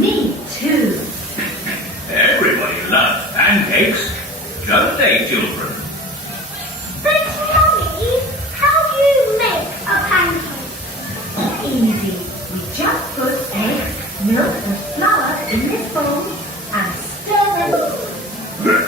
Me too. Everybody loves pancakes, don't they, children? But Mummy, how do you make a pancake? Easy. We just put eggs, milk and flour in this bowl and stir them. Then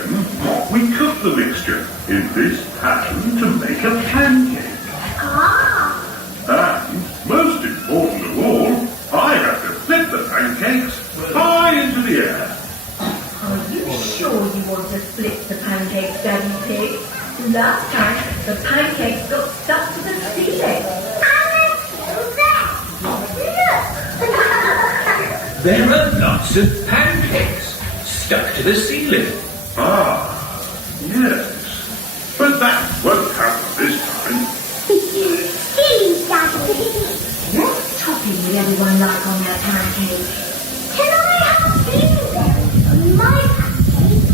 we cook the mixture in this pan to make a pancake. Ah! And, most important of all, I have to flip the pancakes high into the air. Are you sure you want to flip the pancakes, Daddy Pig? Last time, the pancakes got stuck to the ceiling. And they're still there. Look! There are lots of pancakes stuck to the ceiling. Ah, yes. But that won't happen this time. Silly Daddy. What topping would everyone like on their pancakes? Can I have blueberries on my pancake?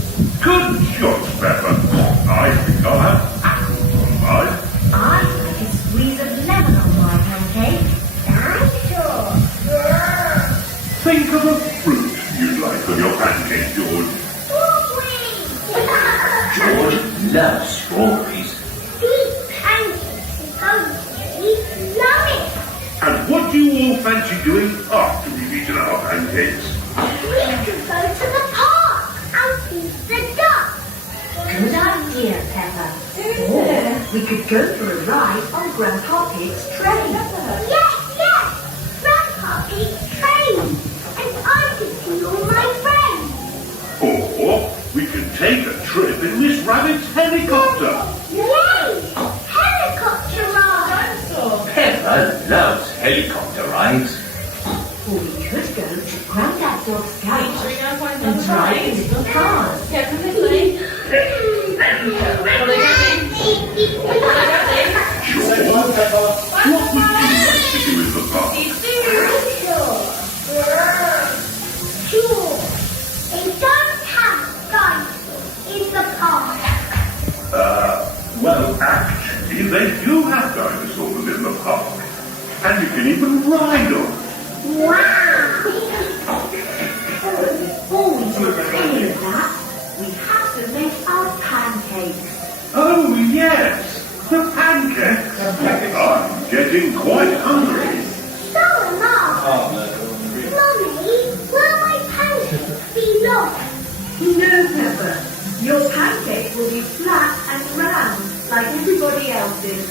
Good shot, Peppa. I think I'll have apples on mine. I like a squeeze of lemon on my pancake. I'm sure. Think of a fruit you'd like on your pancake, George. George loves strawberries. These pancakes are really yummy. And what do you all fancy doing after we've eaten our pancakes? We could go to the park and feed the ducks. Good idea, Peppa. Or we could go for a ride on Grandpa Pig's train. Yes. Grandpa eats trains. And I could see all my friends. Or we can take a trip in Miss Rabbit's helicopter. Yay! Helicopter ride. Peppa loves helicopter rides. Or we could go to Grandad Dog's cage and drive in little cars. Sure. What would you like to do in the park? Sure. They don't have dinosaurs in the park. Well, actually, they do have dinosaurs in the park. And you can even ride on. Wow. Before we do any of that, we have to make our pancakes. Oh, yes. The pancakes. I'm getting quite hungry. So am I. Mummy, will my pancakes be long? No, Peppa. Your pancake will be flat and round like everybody else's.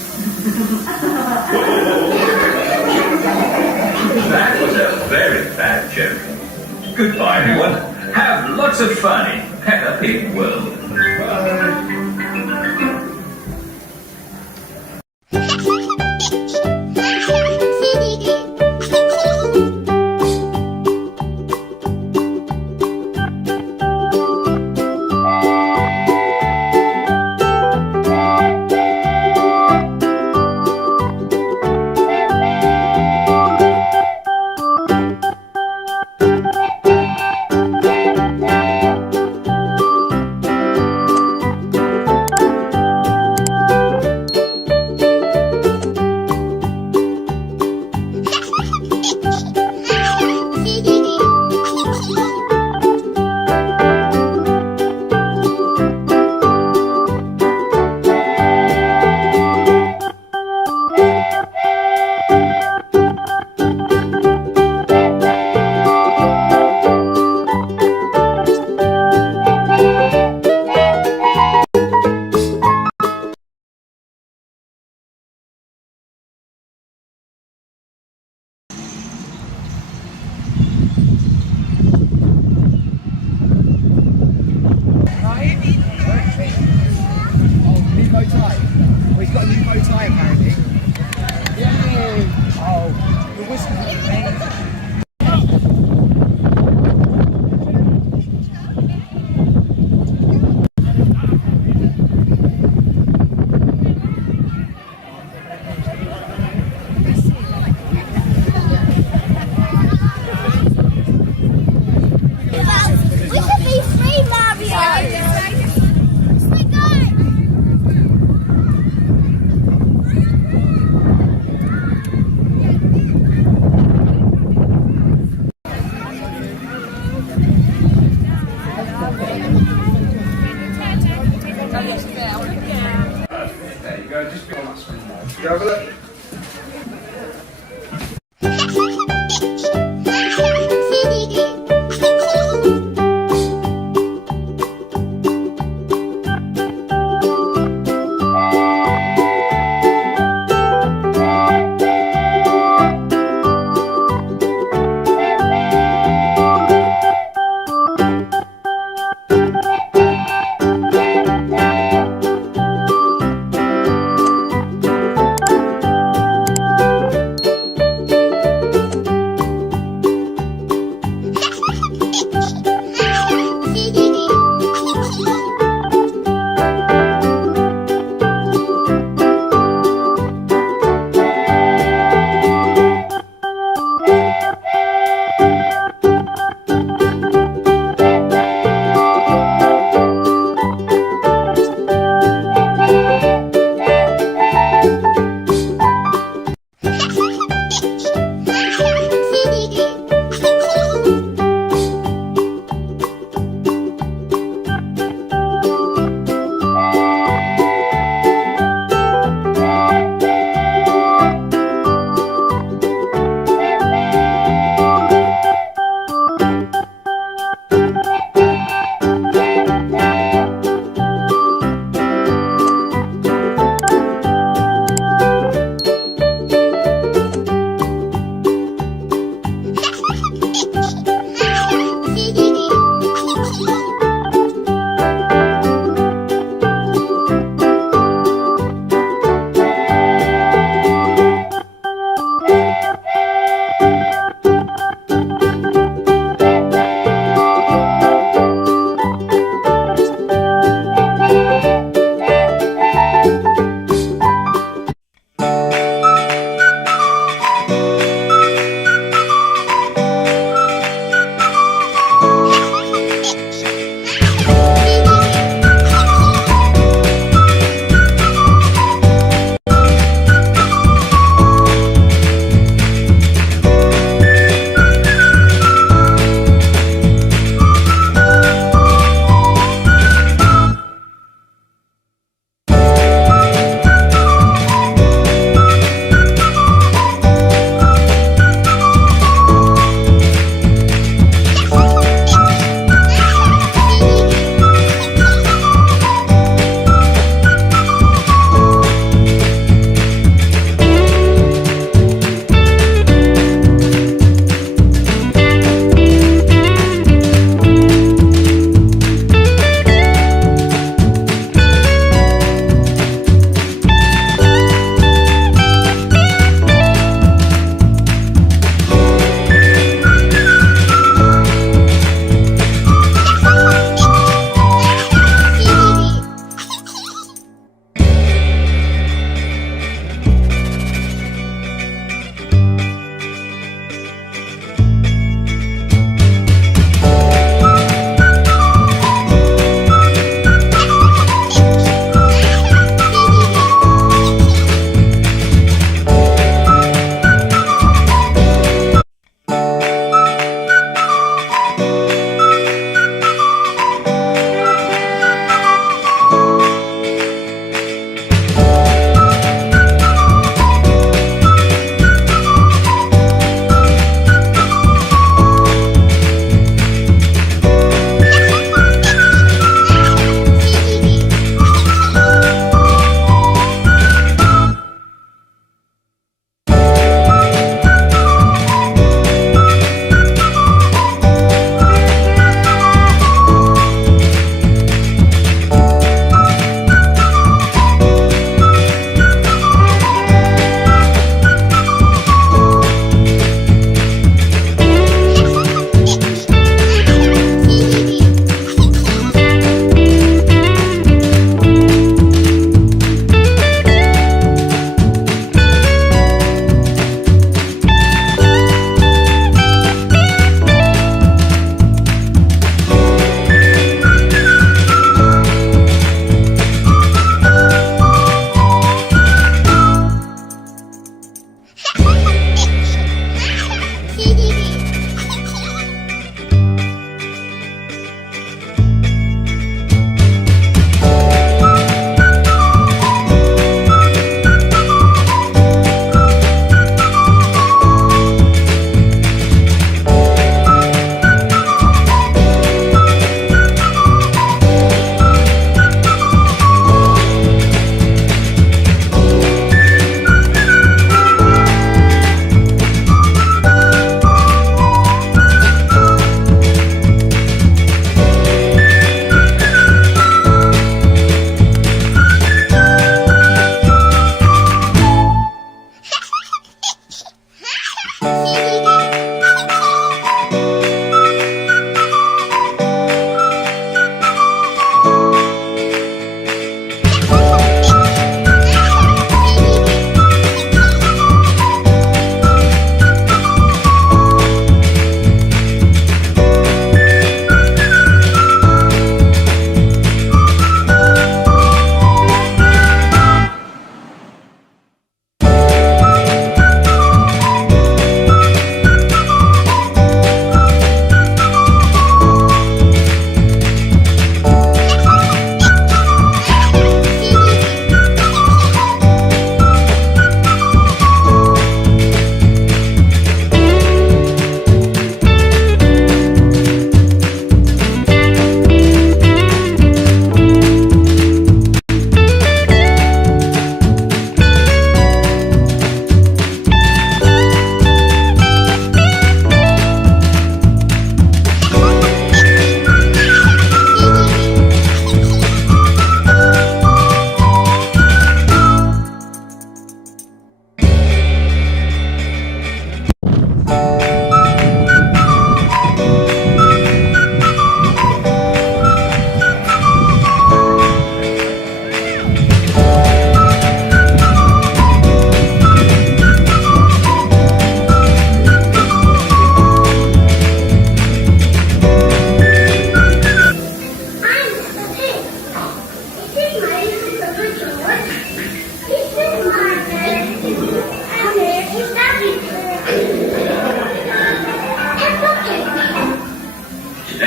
That was a very bad joke. Goodbye, everyone. Have lots of fun in Peppa Pig World.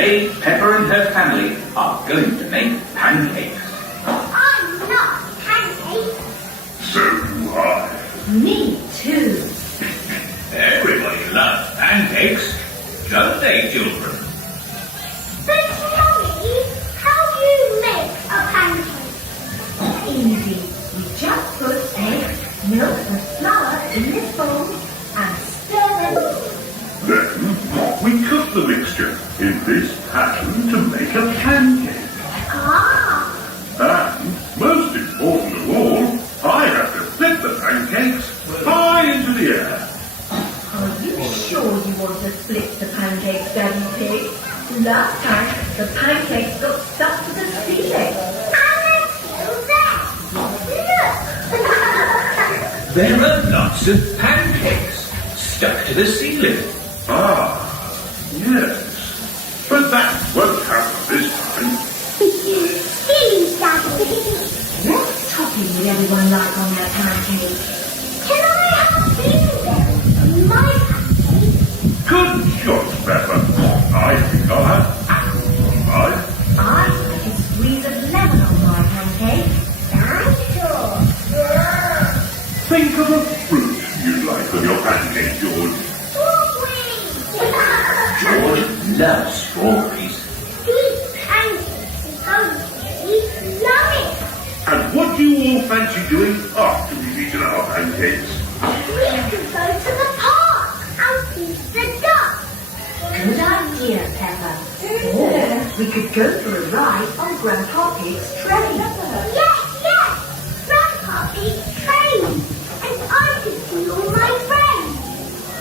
Today, Peppa and her family are going to make pancakes. I love pancakes. So do I. Me too. Everybody loves pancakes, don't they, children? But Mummy, how do you make a pancake? Easy. We just put eggs, milk and flour in this bowl and stir them. Then we cook the mixture in this pan to make a pancake. Ah, And, most important of all, I have to flip the pancakes high into the air. Are you sure you want to split the pancakes, Daddy Pig? Last time, the pancakes got stuck to the ceiling. and they're still there. Look. There are lots of pancakes stuck to the ceiling. Ah, yes. But that won't happen this time. Silly Daddy. What topping would everyone like on their pancakes? Can I have blueberries on my pancake? Good shot, Peppa. I think I'll have apples on mine. I like a squeeze of lemon on my pancake. Dinosaur. Think of a fruit you'd like on your pancake, George. George loves strawberries. These pancakes are really yummy. And what do you all fancy doing after we've eaten our pancakes? We could go to the park and feed the duck. Good idea, Peppa. Or we could go for a ride on Grandpa Pig's train. Yes. Grandpa eats trains, and I could see all my friends.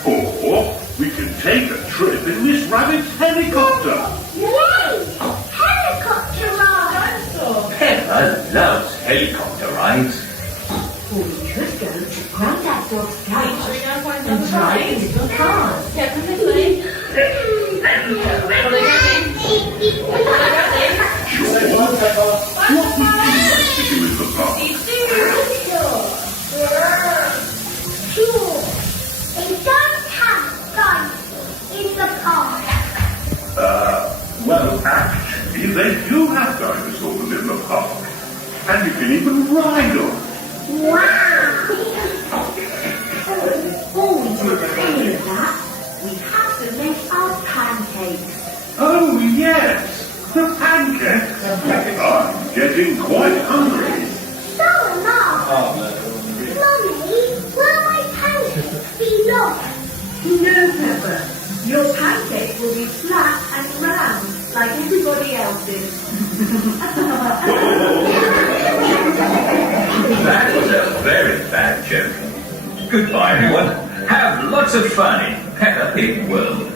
Or we can take a trip in Miss Rabbit's helicopter. Yay! Helicopter ride. Peppa loves helicopter rides. Or we could go to Grandad Dog's garage and drive in little cars. George, what would you like to do in the park? Sure. They don't have dinosaurs in the park. Well, actually, they do have dinosaurs in the park. And you can even ride on. Wow. Before we do any of that, we have to make our pancakes. Oh, yes, the pancakes. I'm getting quite hungry. So am I. Mummy, will my pancakes be long? No, Peppa. Your pancake will be flat and round, like everybody else's. That was a very bad joke. Goodbye, everyone. Have lots of fun in Peppa Pig World.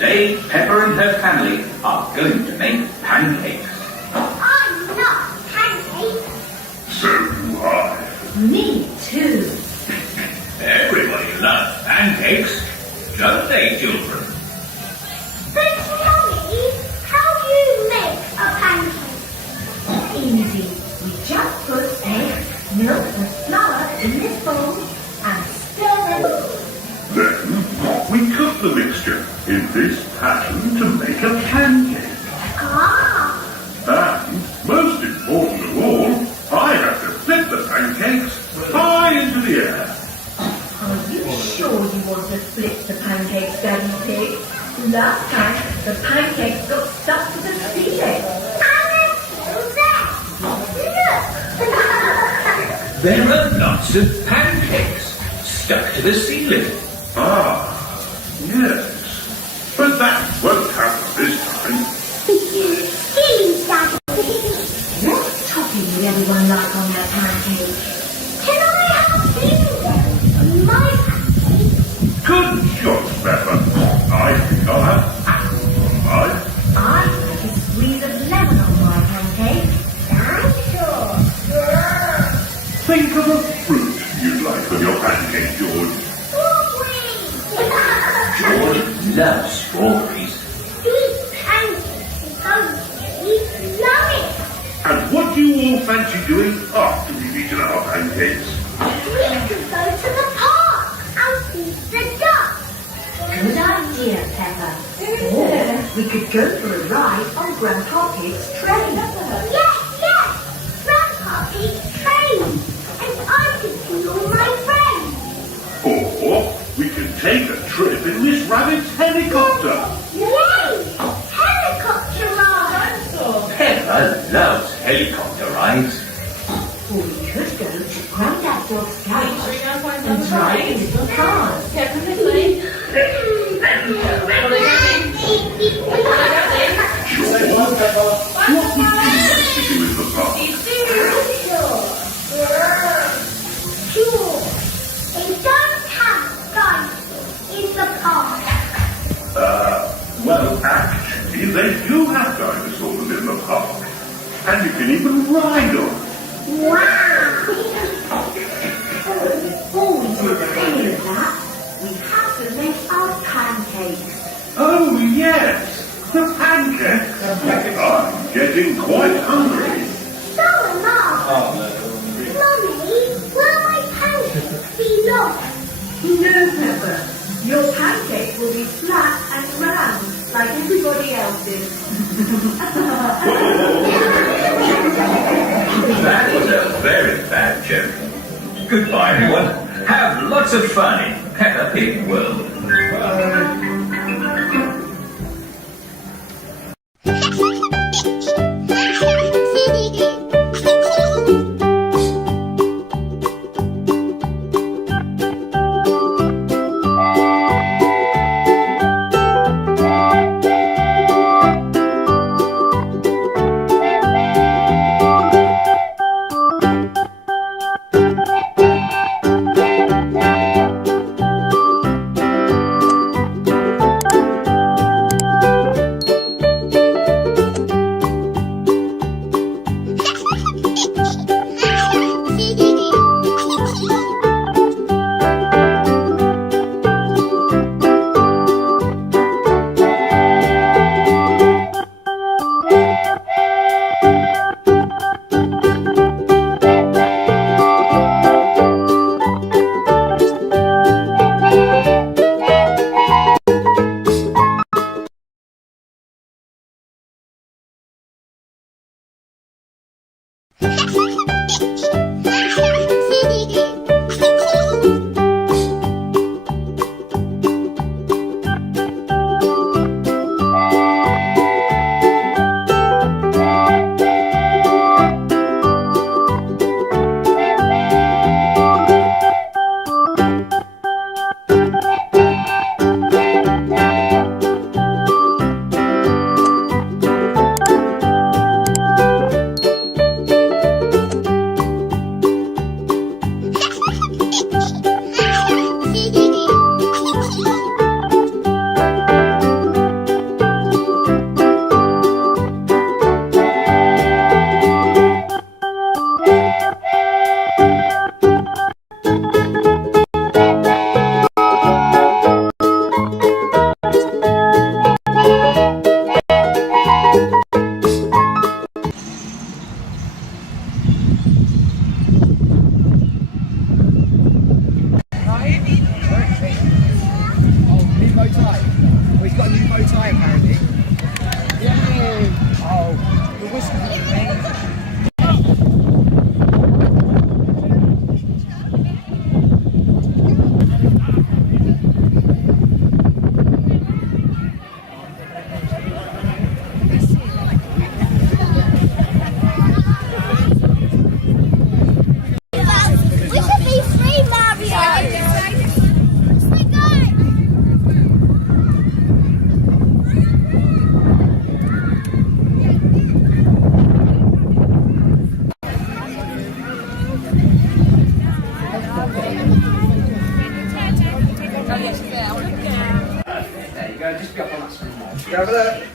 Today, Peppa and her family are going to make pancakes. I love pancakes. So do I. Me too. Everybody loves pancakes, don't they, children? But Mummy, how do you make a pancake? Easy. We just put eggs, milk and flour in this bowl and stir them. Then we cook the mixture in this pan to make a pancake. Ah, And, most important of all, I have to flip the pancakes high into the air. Are you sure you want to flip the pancakes, Daddy Pig? Last time, the pancakes got stuck to the ceiling. and they're still there. Look. There are lots of pancakes stuck to the ceiling. Ah, yes. But that won't happen this time. Silly Daddy. What topping would everyone like on their pancakes? Can I have blueberries on my pancake? Good choice, Peppa. I think I'll have apples on mine. I like a squeeze of lemon on my pancakes. Dinosaur. Think of a fruit you'd like on your pancake, George. George loves strawberries. These pancakes are so sweet. Love it. And what do you all fancy doing after we've eaten our pancakes? We could go to the park and feed the ducks. Good idea, Peppa. Or we could go for a ride on Grandpa Pig's train. Yes. Grandpa Pig's train. And I could see all my friends. Or we can take a trip in Miss Rabbit's helicopter. Yay! Helicopter ride. Peppa loves helicopter rides. Or we could go to Grandad Dog's garage and drive in little cars. Sure. What would you like to do in the park? Sure. They don't have dinosaurs in the park. Well, actually, they do have dinosaurs in the park. And you can even ride on them. Wow. Before we do any of that, we have to make our pancakes. Oh, yes. The pancakes. I'm getting quite hungry. So am I. Mummy, will my pancakes be long? No, Peppa. Your pancakes will be flat and round, like everybody else's. That was a very bad joke. Goodbye, everyone. Have lots of fun in Peppa Pig World. There you go, just go up on that screen. Go over there.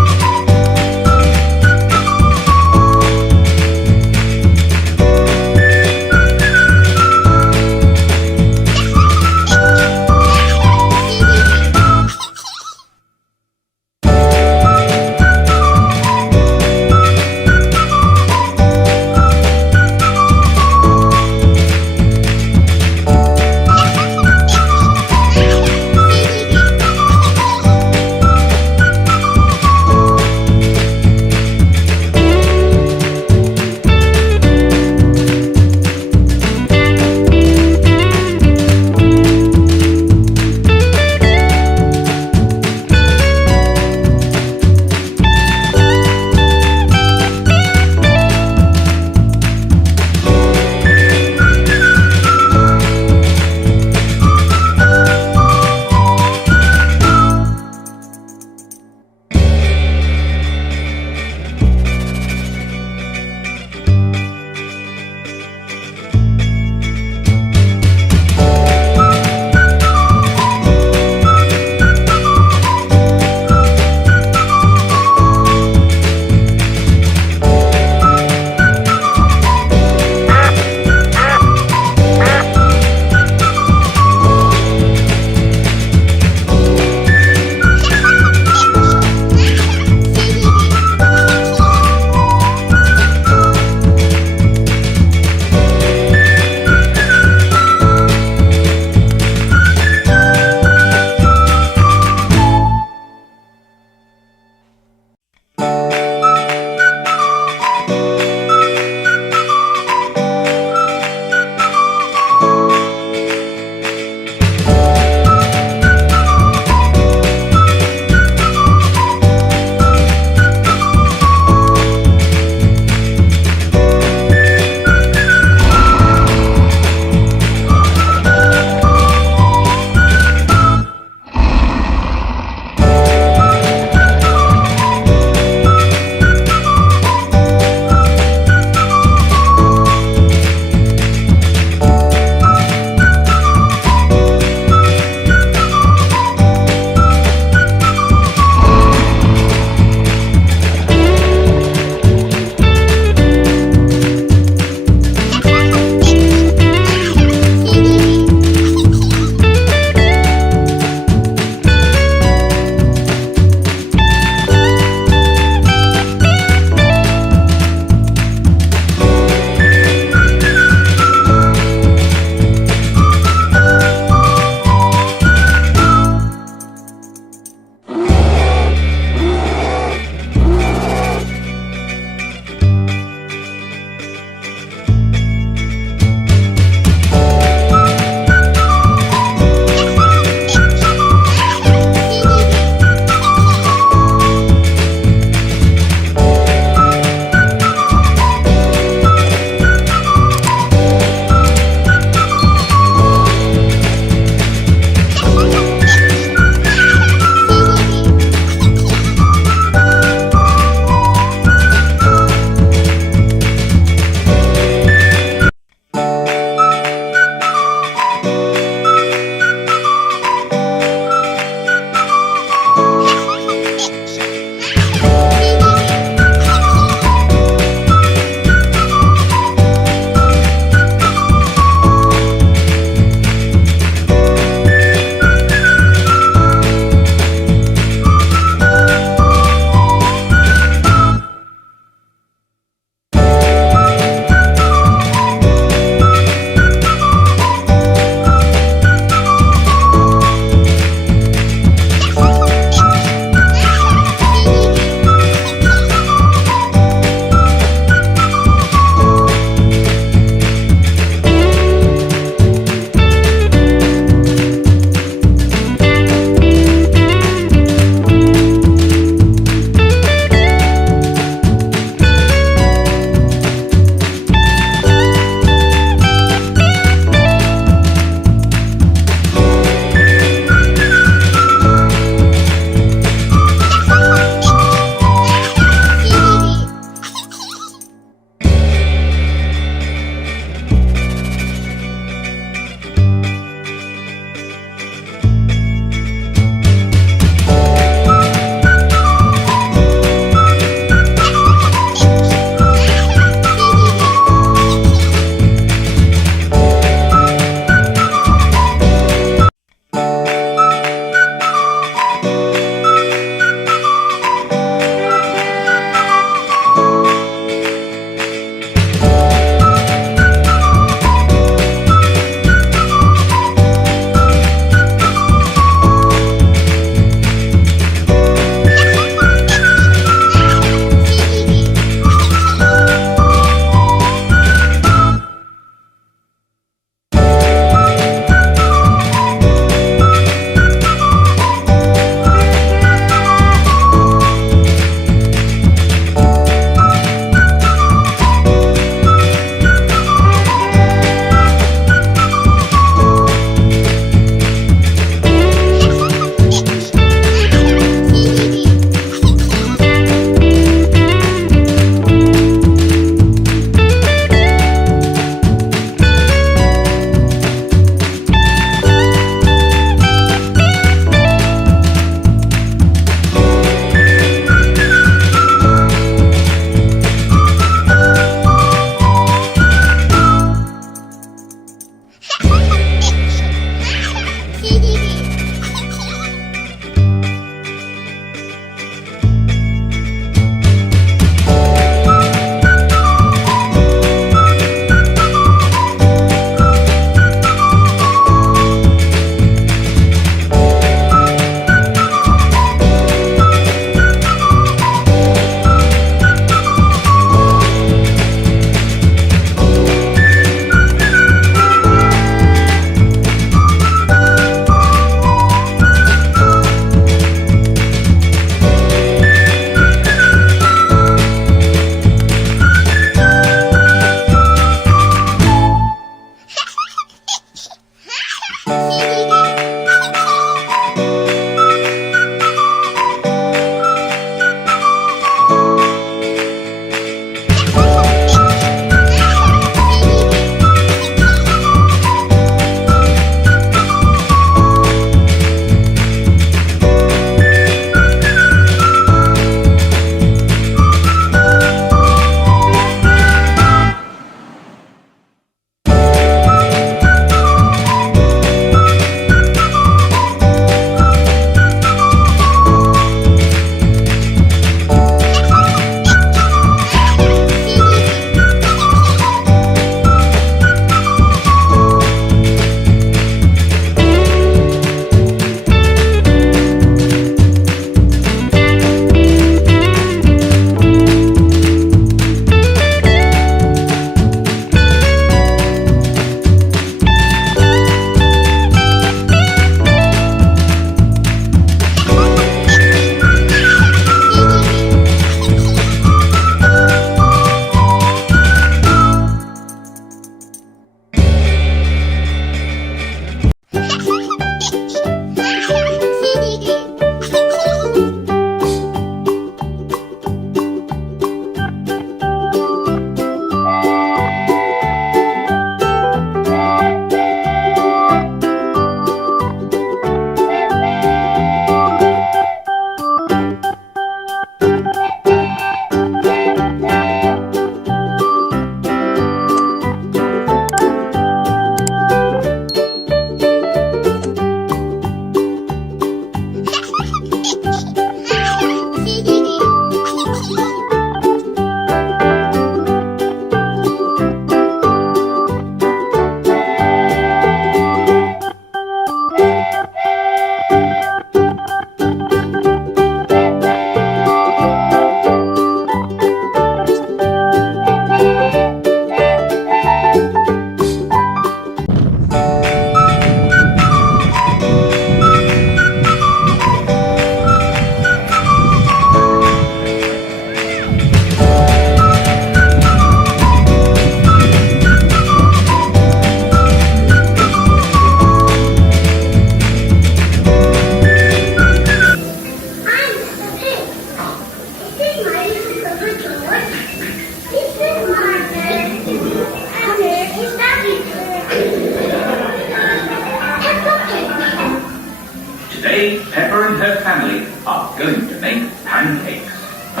pancakes. I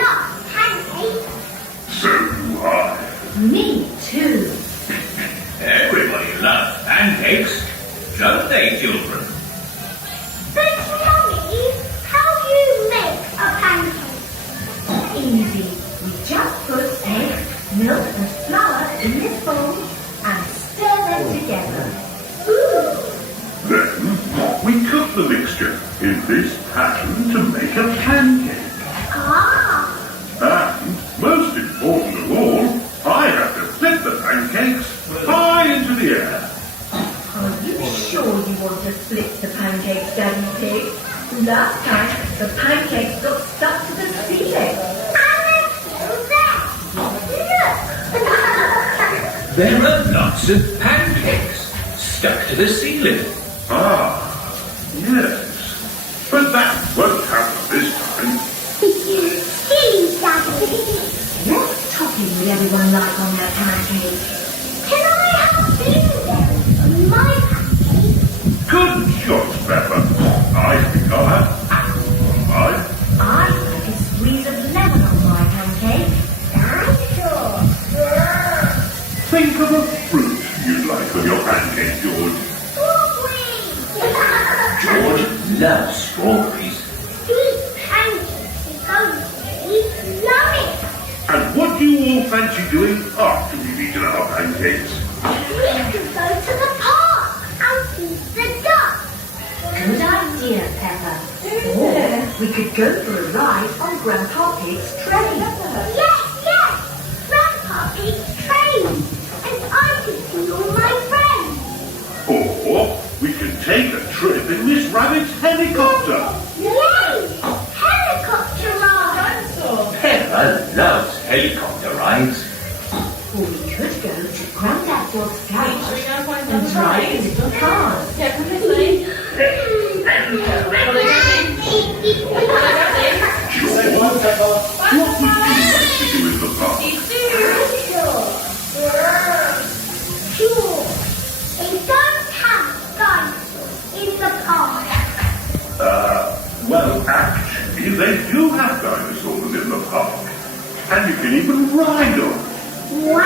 love pancakes. So do I. Me too. Everybody loves pancakes, don't they, children? But Mummy, how do you make a pancake? Easy. We just put eggs, milk and flour in this bowl and stir them together. Ooh. Then we cook the mixture in this pan to make a pancake. Ah. And, most important of all, I have to flip the pancakes high into the air. Are you sure you want to split the pancakes, Daddy Pig? Last time, the pancakes got stuck to the ceiling. And they're still there. Look. There are lots of pancakes stuck to the ceiling. Ah, yes. But that won't happen this time. Silly Daddy. What topping would everyone like on their pancakes? Can I have blueberries on my pancake? Good shot, Peppa. I think I'll have apples on mine. I like a squeeze of lemon on my pancake. Dinosaur. Think of a fruit you'd like on your pancake, George. Strawberry. George loves strawberries. These pancakes are going to be yummy. And what do you all fancy doing after we've eaten our pancakes? We could go to the park and feed the ducks. Good idea, Peppa. Or we could go for a ride on Grandpa Pig's train. Yes. Grandpa Pig's train. And I could see all my friends. Or we can take a trip in Miss Rabbit's helicopter. Yay! Helicopter ride. Peppa loves helicopter rides. Or we could go to Grandad Dog's garage and drive his little car. George, what would you like to do in the park? Sure. They don't have dinosaurs in the park. Well, actually, they do have dinosaurs in the park. And you can even ride them. Wow.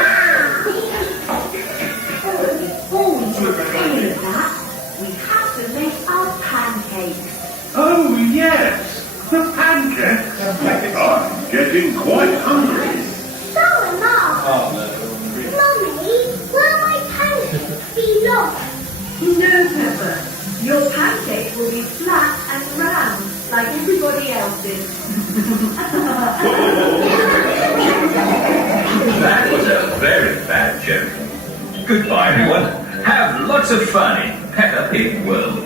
Before we do any of that, we have to make our pancakes. Oh, yes, the pancakes. I'm getting quite hungry. So am I. Mummy, will my pancakes be long? No, Peppa. Your pancakes will be flat and round, like everybody else's. That was a very bad joke. Goodbye, everyone. Have lots of fun in Peppa Pig World.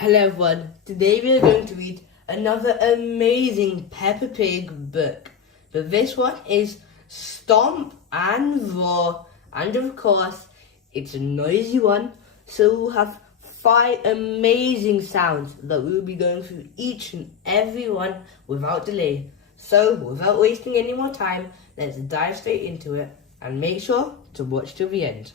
Hello everyone, today we are going to read another amazing Peppa Pig book. But this one is Stomp and Roar, and of course it's a noisy one, so we'll have 5 amazing sounds that we'll be going through each and every one without delay. So without wasting any more time, let's dive straight into it and make sure to watch till the end.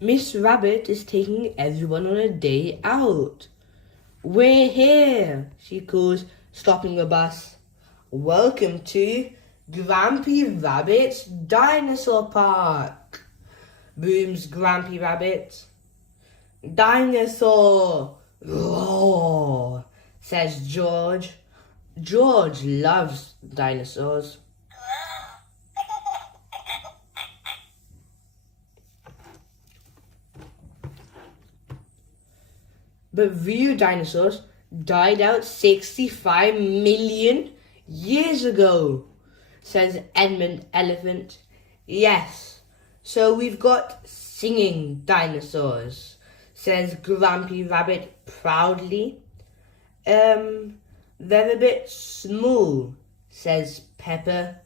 Miss Rabbit is taking everyone on a day out. We're here, she calls, stopping the bus. Welcome to Grampy Rabbit's Dinosaur Park, booms Grampy Rabbit. Dinosaur! Roar, says George. George loves dinosaurs. But real dinosaurs died out 65 million years ago, says Edmund Elephant. Yes, so we've got singing dinosaurs, says Grampy Rabbit proudly. They're a bit small, says Peppa.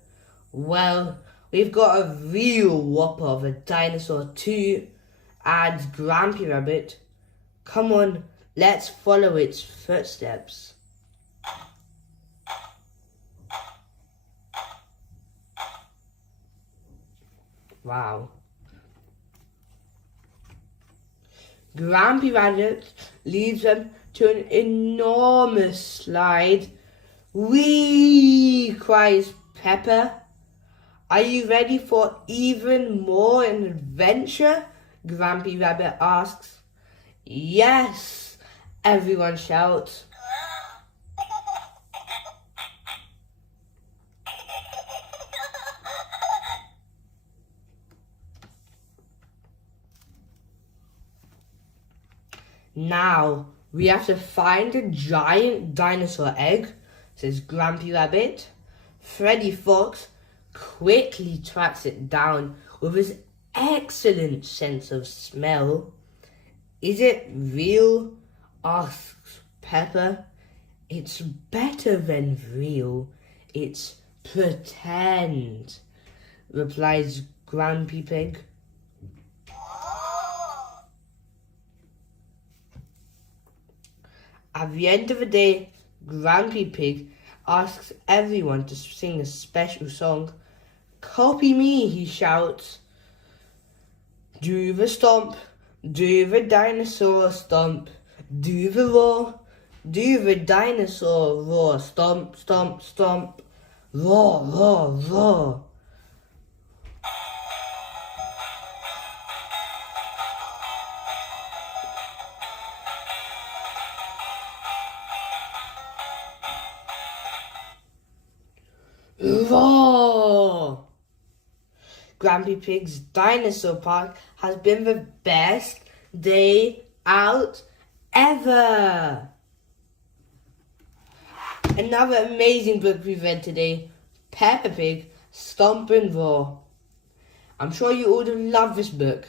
Well, we've got a real whopper of a dinosaur too, adds Grampy Rabbit. Come on, let's follow its footsteps. Wow. Grampy Rabbit leads them to an enormous slide. Whee! Cries Peppa. Are you ready for even more adventure? Grampy Rabbit asks. Yes! Everyone shouts. Now, we have to find a giant dinosaur egg, says Grampy Rabbit. Freddy Fox quickly tracks it down with his excellent sense of smell. Is it real? Asks Peppa. It's better than real. It's pretend, replies Grampy Pig. At the end of the day, Grampy Pig asks everyone to sing a special song. Copy me, he shouts. Do the stomp, do the dinosaur stomp, do the roar, do the dinosaur roar, stomp, stomp, stomp, roar, roar, roar. Roar! Grampy Pig's Dinosaur Park has been the best day out ever. Another amazing book we've read today, Peppa Pig, Stomp and Roar. I'm sure you all love this book,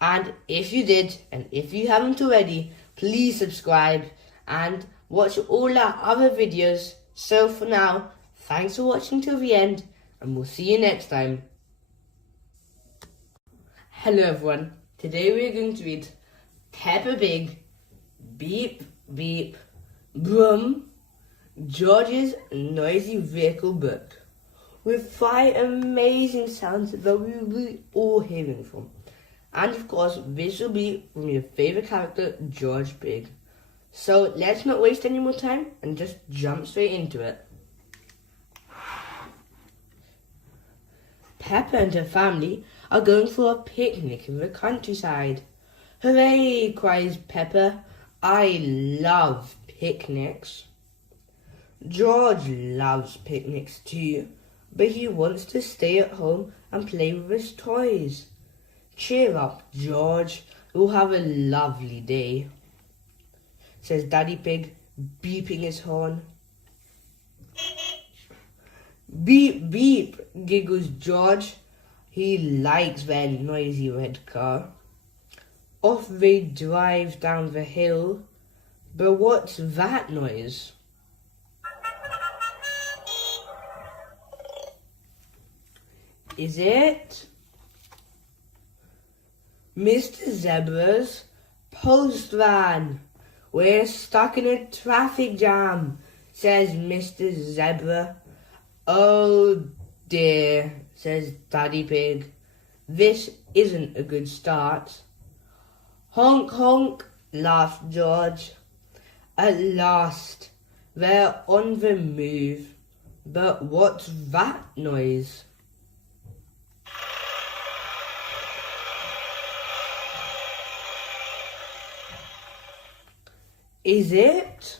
and if you did, and if you haven't already, please subscribe and watch all our other videos. So for now, thanks for watching till the end, and we'll see you next time. Hello everyone, today we're going to read Peppa Pig, Beep Beep Brum, George's Noisy Vehicle book, with 5 amazing sounds that we will be all hearing from. And of course, this will be from your favourite character, George Pig. So let's not waste any more time and just jump straight into it. Peppa and her family are going for a picnic in the countryside. Hooray, cries Peppa. I love picnics. George loves picnics too, but he wants to stay at home and play with his toys. Cheer up, George. We'll have a lovely day, says Daddy Pig, beeping his horn. Beep, beep, giggles George. He likes that noisy red car. Off they drive down the hill. But what's that noise? Is it Mr. Zebra's post van? We're stuck in a traffic jam, says Mr. Zebra. Oh dear, says Daddy Pig. This isn't a good start. Honk honk, laughed George. At last, they're on the move. But what's that noise? Is it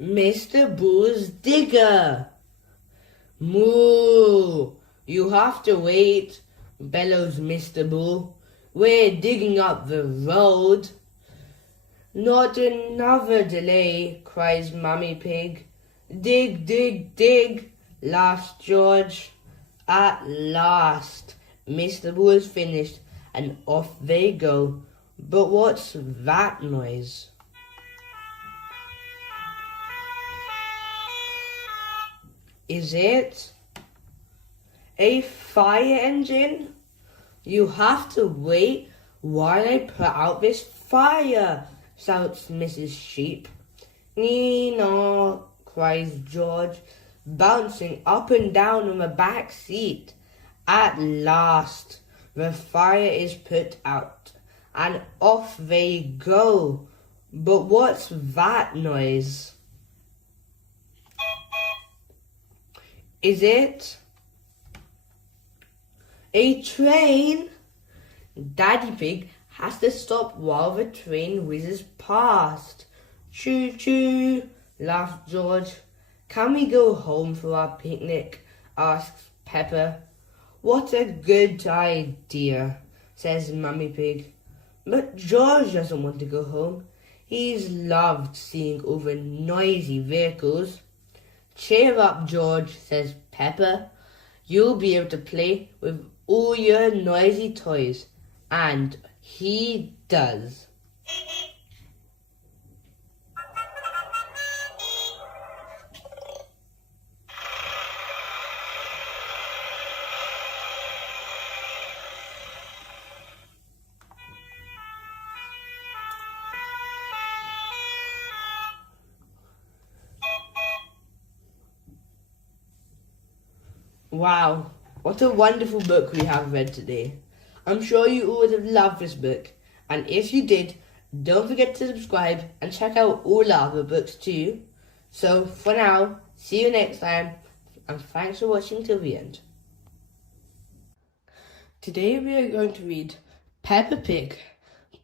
Mr. Bull's digger? Moo! You have to wait, bellows Mr. Bull. We're digging up the road. Not another delay, cries Mummy Pig. Dig, dig, dig, laughs George. At last, Mr. Bull is finished, and off they go. But what's that noise? Is it a fire engine? You have to wait while I put out this fire, shouts Mrs. Sheep. Nee-naw, cries George, bouncing up and down on the back seat. At last, the fire is put out, and off they go. But what's that noise? Is it a train? Daddy Pig has to stop while the train whizzes past. Choo choo, laughed George. Can we go home for our picnic? Asks Peppa. What a good idea, says Mummy Pig. But George doesn't want to go home. He's loved seeing all the noisy vehicles. Cheer up, George, says Peppa. You'll be able to play with all your noisy toys. And he does. Wow, what a wonderful book we have read today. I'm sure you all would have loved this book, and if you did, don't forget to subscribe and check out all our other books too. So for now, see you next time, and thanks for watching till the end. Today we are going to read Peppa Pig,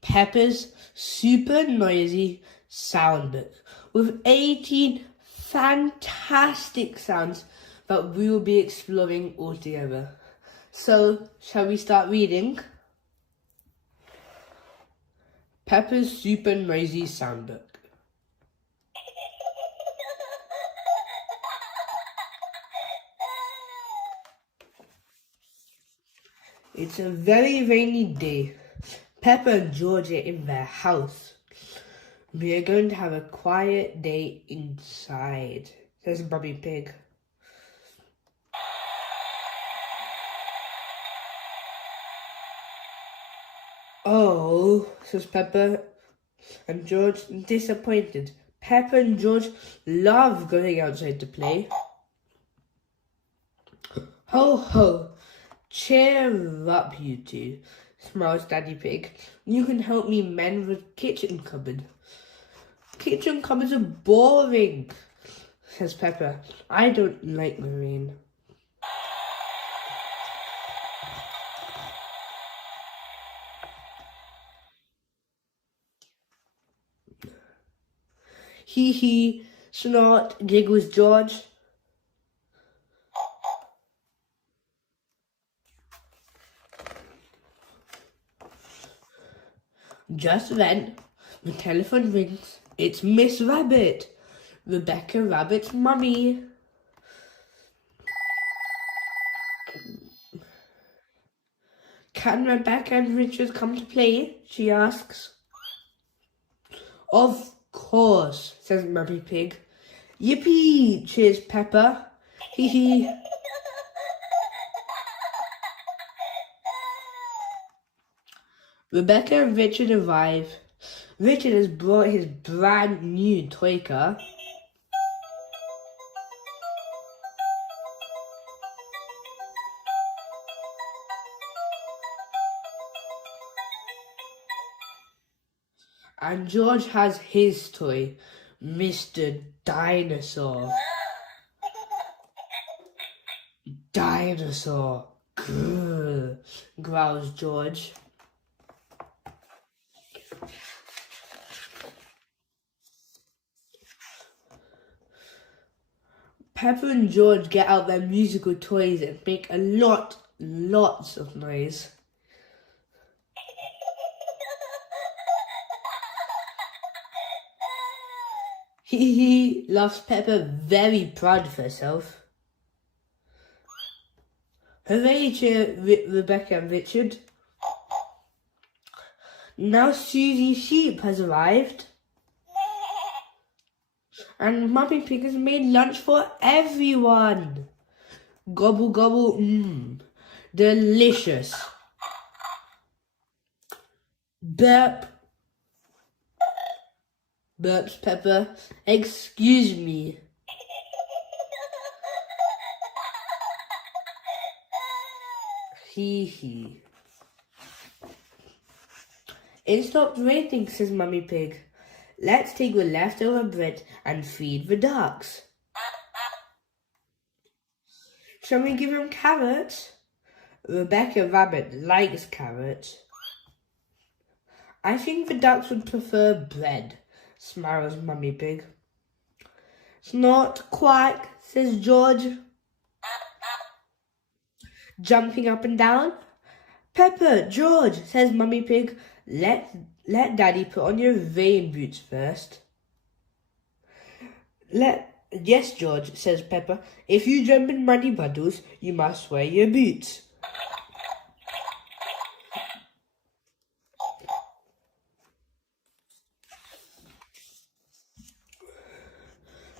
Peppa's super noisy sound book, with 18 fantastic sounds that we will be exploring all together. So, shall we start reading? Peppa's Super Noisy Soundbook. It's a very rainy day. Peppa and George are in their house. We are going to have a quiet day inside, says Bobby Pig. Oh, says Peppa and George, disappointed. Peppa and George love going outside to play. Ho ho, cheer up you two, smiles Daddy Pig. You can help me mend the kitchen cupboard. Kitchen cupboards are boring, says Peppa. I don't like the rain. Hee hee, snort, giggles George. Just then, the telephone rings. It's Miss Rabbit, Rebecca Rabbit's mummy. Can Rebecca and Richard come to play? She asks. Of course, says Mummy Pig. Yippee, cheers Peppa. Hee hee. Rebecca and Richard arrive. Richard has brought his brand new toy car. And George has his toy, Mr. Dinosaur. Dinosaur. Grrr, growls George. Peppa and George get out their musical toys and make lots of noise. Hee hee, laughs Peppa, very proud of herself. Hooray, cheer Rebecca and Richard. Now Susie Sheep has arrived. And Mummy Pig has made lunch for everyone. Gobble gobble, delicious. Burp. Burps Peppa. Excuse me. Hee hee. It stopped raining, says Mummy Pig. Let's take the leftover bread and feed the ducks. Shall we give them carrots? Rebecca Rabbit likes carrots. I think the ducks would prefer bread, smiles Mummy Pig. Snort, quack, says George, jumping up and down. Peppa, George, says Mummy Pig, let Daddy put on your rain boots first. Yes, George, says Peppa. If you jump in muddy puddles, you must wear your boots.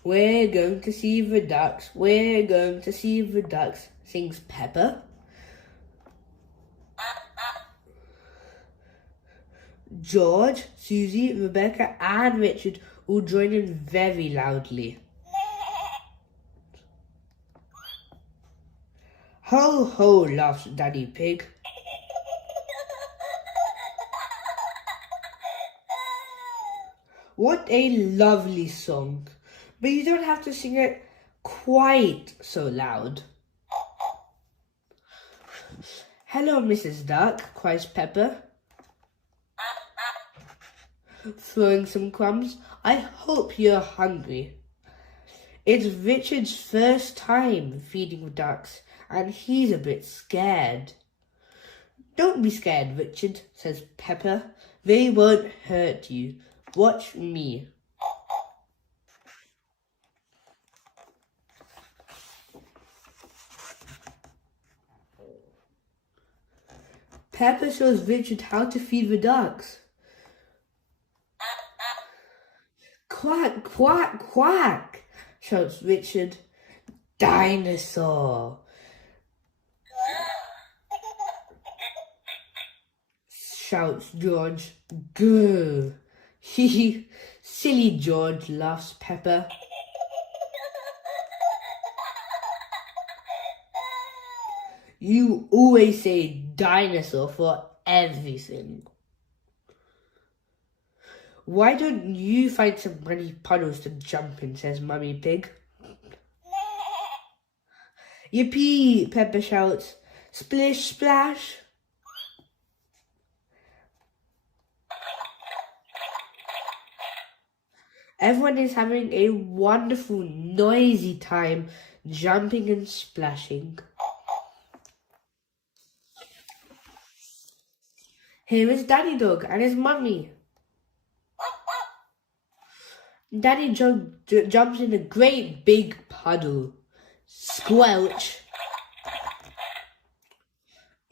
We're going to see the ducks. We're going to see the ducks, sings Peppa. George, Susie, Rebecca and Richard all join in very loudly. Ho ho, laughs Daddy Pig. What a lovely song. But you don't have to sing it quite so loud. Hello, Mrs. Duck, cries Peppa, throwing some crumbs. I hope you're hungry. It's Richard's first time feeding the ducks, and he's a bit scared. Don't be scared, Richard, says Peppa. They won't hurt you. Watch me. Peppa shows Richard how to feed the ducks. Quack, quack, quack, shouts Richard. Dinosaur, shouts George. Grr. Hee, silly George, laughs Peppa. You always say dinosaur for everything. Why don't you find some muddy puddles to jump in, says Mummy Pig. Yippee, Peppa shouts. Splish, splash. Everyone is having a wonderful, noisy time, jumping and splashing. Here is Daddy Dog and his mummy. Daddy jumps in a great big puddle. Squelch.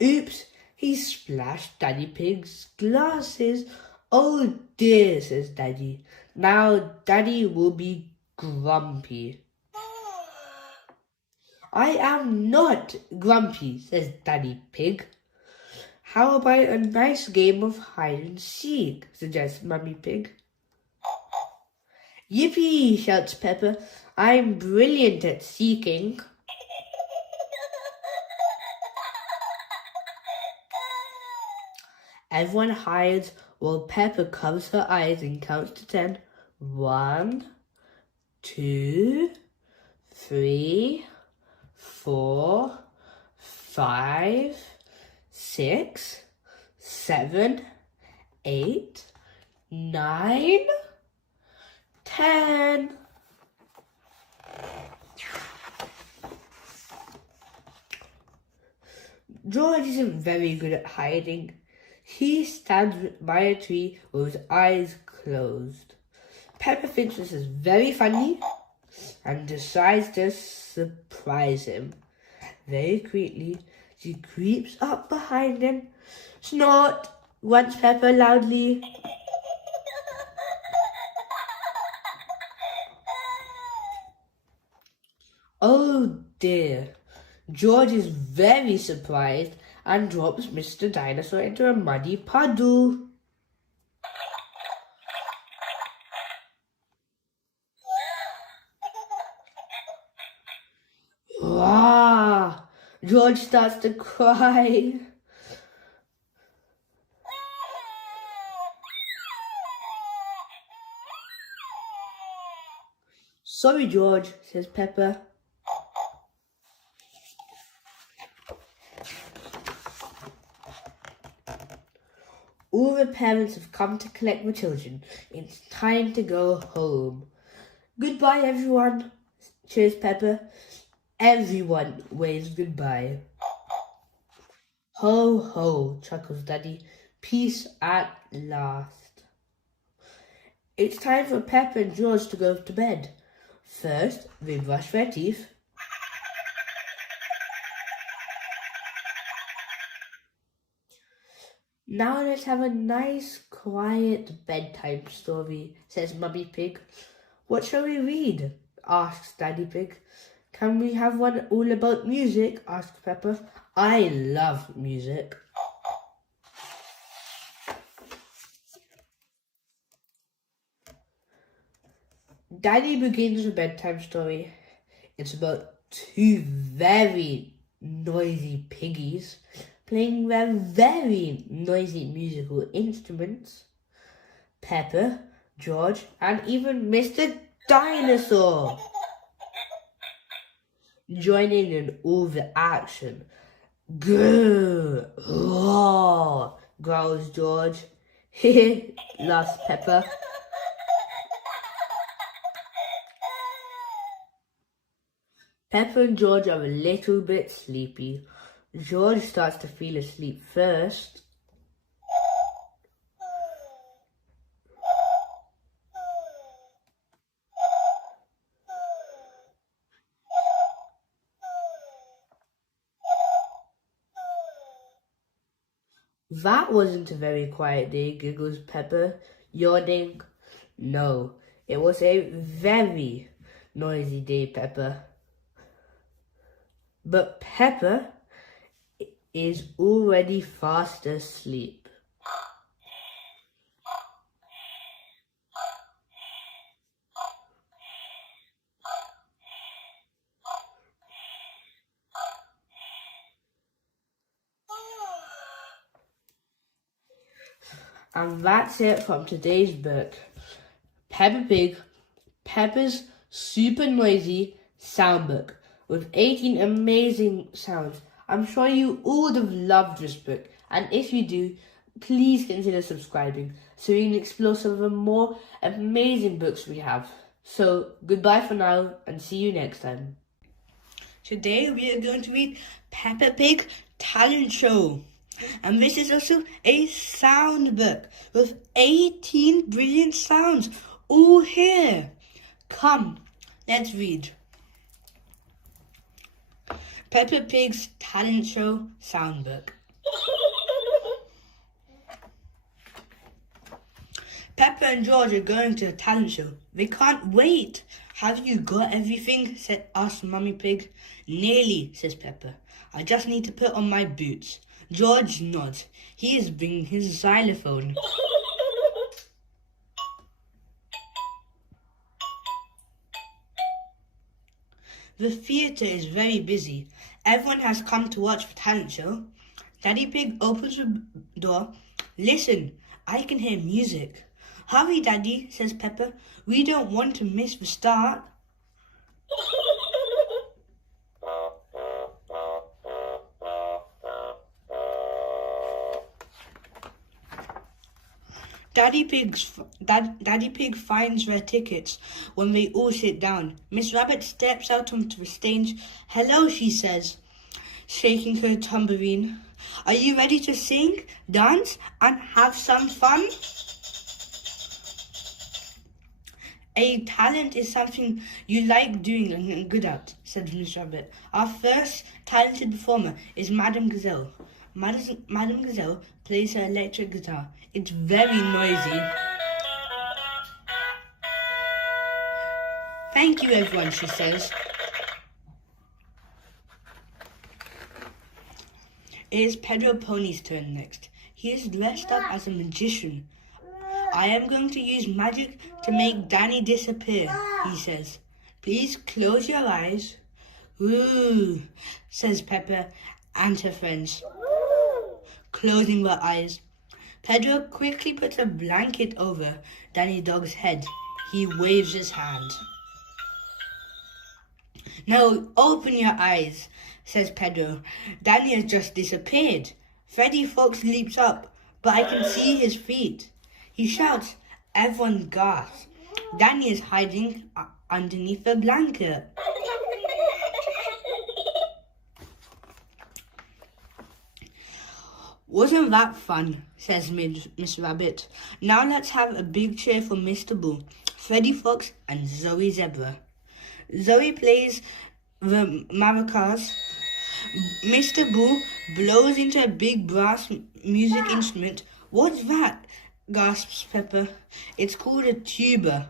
Oops, He splashed Daddy Pig's glasses. Oh dear, says Daddy. Now Daddy will be grumpy. I am not grumpy, says Daddy Pig. How about a nice game of hide and seek, suggests Mummy Pig. Yippee, shouts Peppa. I'm brilliant at seeking. Everyone hides while Peppa covers her eyes and counts to 10. 1, 2, 3, 4, 5, 6, 7, 8, 9, 10. George isn't very good at hiding. He stands by a tree with his eyes closed. Peppa thinks this is very funny and decides to surprise him. Very quickly, she creeps up behind him. Snort, grunts Peppa loudly. Oh dear. George is very surprised and drops Mr. Dinosaur into a muddy puddle. Wow! George starts to cry. Sorry, George, says Peppa. All the parents have come to collect the children. It's time to go home. Goodbye, everyone, cheers Peppa. Everyone waves goodbye. Ho, ho, chuckles Daddy. Peace at last. It's time for Peppa and George to go to bed. First, they brush their teeth. Now let's have a nice, quiet bedtime story, says Mummy Pig. What shall we read? Asks Daddy Pig. Can we have one all about music? Asks Peppa. I love music. Daddy begins a bedtime story. It's about two very noisy piggies playing their very noisy musical instruments. Peppa, George, and even Mr. Dinosaur joining in all the action. Grrr, roar, growls George. Heh, laughs Peppa. Peppa and George are a little bit sleepy. George starts to feel asleep first. That wasn't a very quiet day, giggles Peppa, yawning. No, it was a very noisy day, Peppa. But Peppa is already fast asleep. And that's it from today's book. Peppa Pig, Peppa's super noisy sound book with 18 amazing sounds. I'm sure you all have loved this book, and if you do, please consider subscribing so we can explore some of the more amazing books we have. So, goodbye for now, and see you next time. Today we are going to read Peppa Pig Talent Show. And this is also a sound book with 18 brilliant sounds all here. Come, let's read. Peppa Pig's Talent Show Soundbook. Peppa and George are going to a talent show. They can't wait. Have you got everything? Asked Mummy Pig. Nearly, says Peppa. I just need to put on my boots. George nods. He is bringing his xylophone. The theatre is very busy. Everyone has come to watch the talent show. Daddy Pig opens the door. Listen, I can hear music. Hurry, Daddy, says Peppa. We don't want to miss the start. Daddy Pig finds their tickets when they all sit down. Miss Rabbit steps out onto the stage. Hello, she says, shaking her tambourine. Are you ready to sing, dance, and have some fun? A talent is something you like doing and good at, said Miss Rabbit. Our first talented performer is Madame Gazelle. Madame Gazelle plays her electric guitar. It's very noisy. Thank you, everyone, she says. It is Pedro Pony's turn next. He is dressed up as a magician. I am going to use magic to make Danny disappear, he says. Please close your eyes. Ooh, says Peppa and her friends, closing their eyes. Pedro quickly puts a blanket over Danny Dog's head. He waves his hand. Now open your eyes, says Pedro. Danny has just disappeared. Freddy Fox leaps up, but I can see his feet. He shouts. Everyone gasps. Danny is hiding underneath the blanket. Wasn't that fun, says Miss Rabbit. Now let's have a big cheer for Mr. Bull, Freddy Fox, and Zoe Zebra. Zoe plays the maracas. Mr. Bull blows into a big brass music instrument. What's that? Gasps Peppa. It's called a tuba.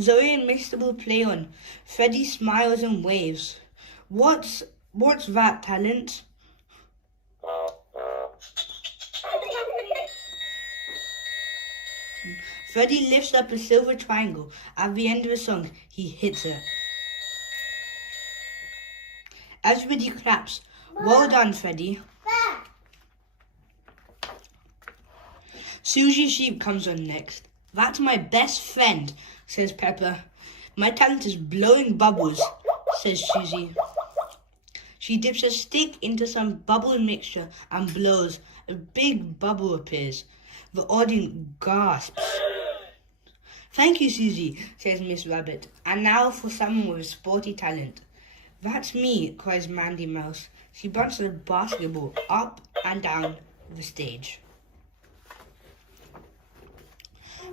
Zoe and Mr. Bull play on. Freddy smiles and waves. What's that, talent? Freddy lifts up a silver triangle. At the end of the song, he hits her. Everybody claps. Well done, Freddy. Susie Sheep comes on next. That's my best friend, says Peppa. My talent is blowing bubbles, says Susie. She dips a stick into some bubble mixture and blows. A big bubble appears. The audience gasps. Thank you, Susie, says Miss Rabbit. And now for someone with a sporty talent. That's me, cries Mandy Mouse. She bounces a basketball up and down the stage.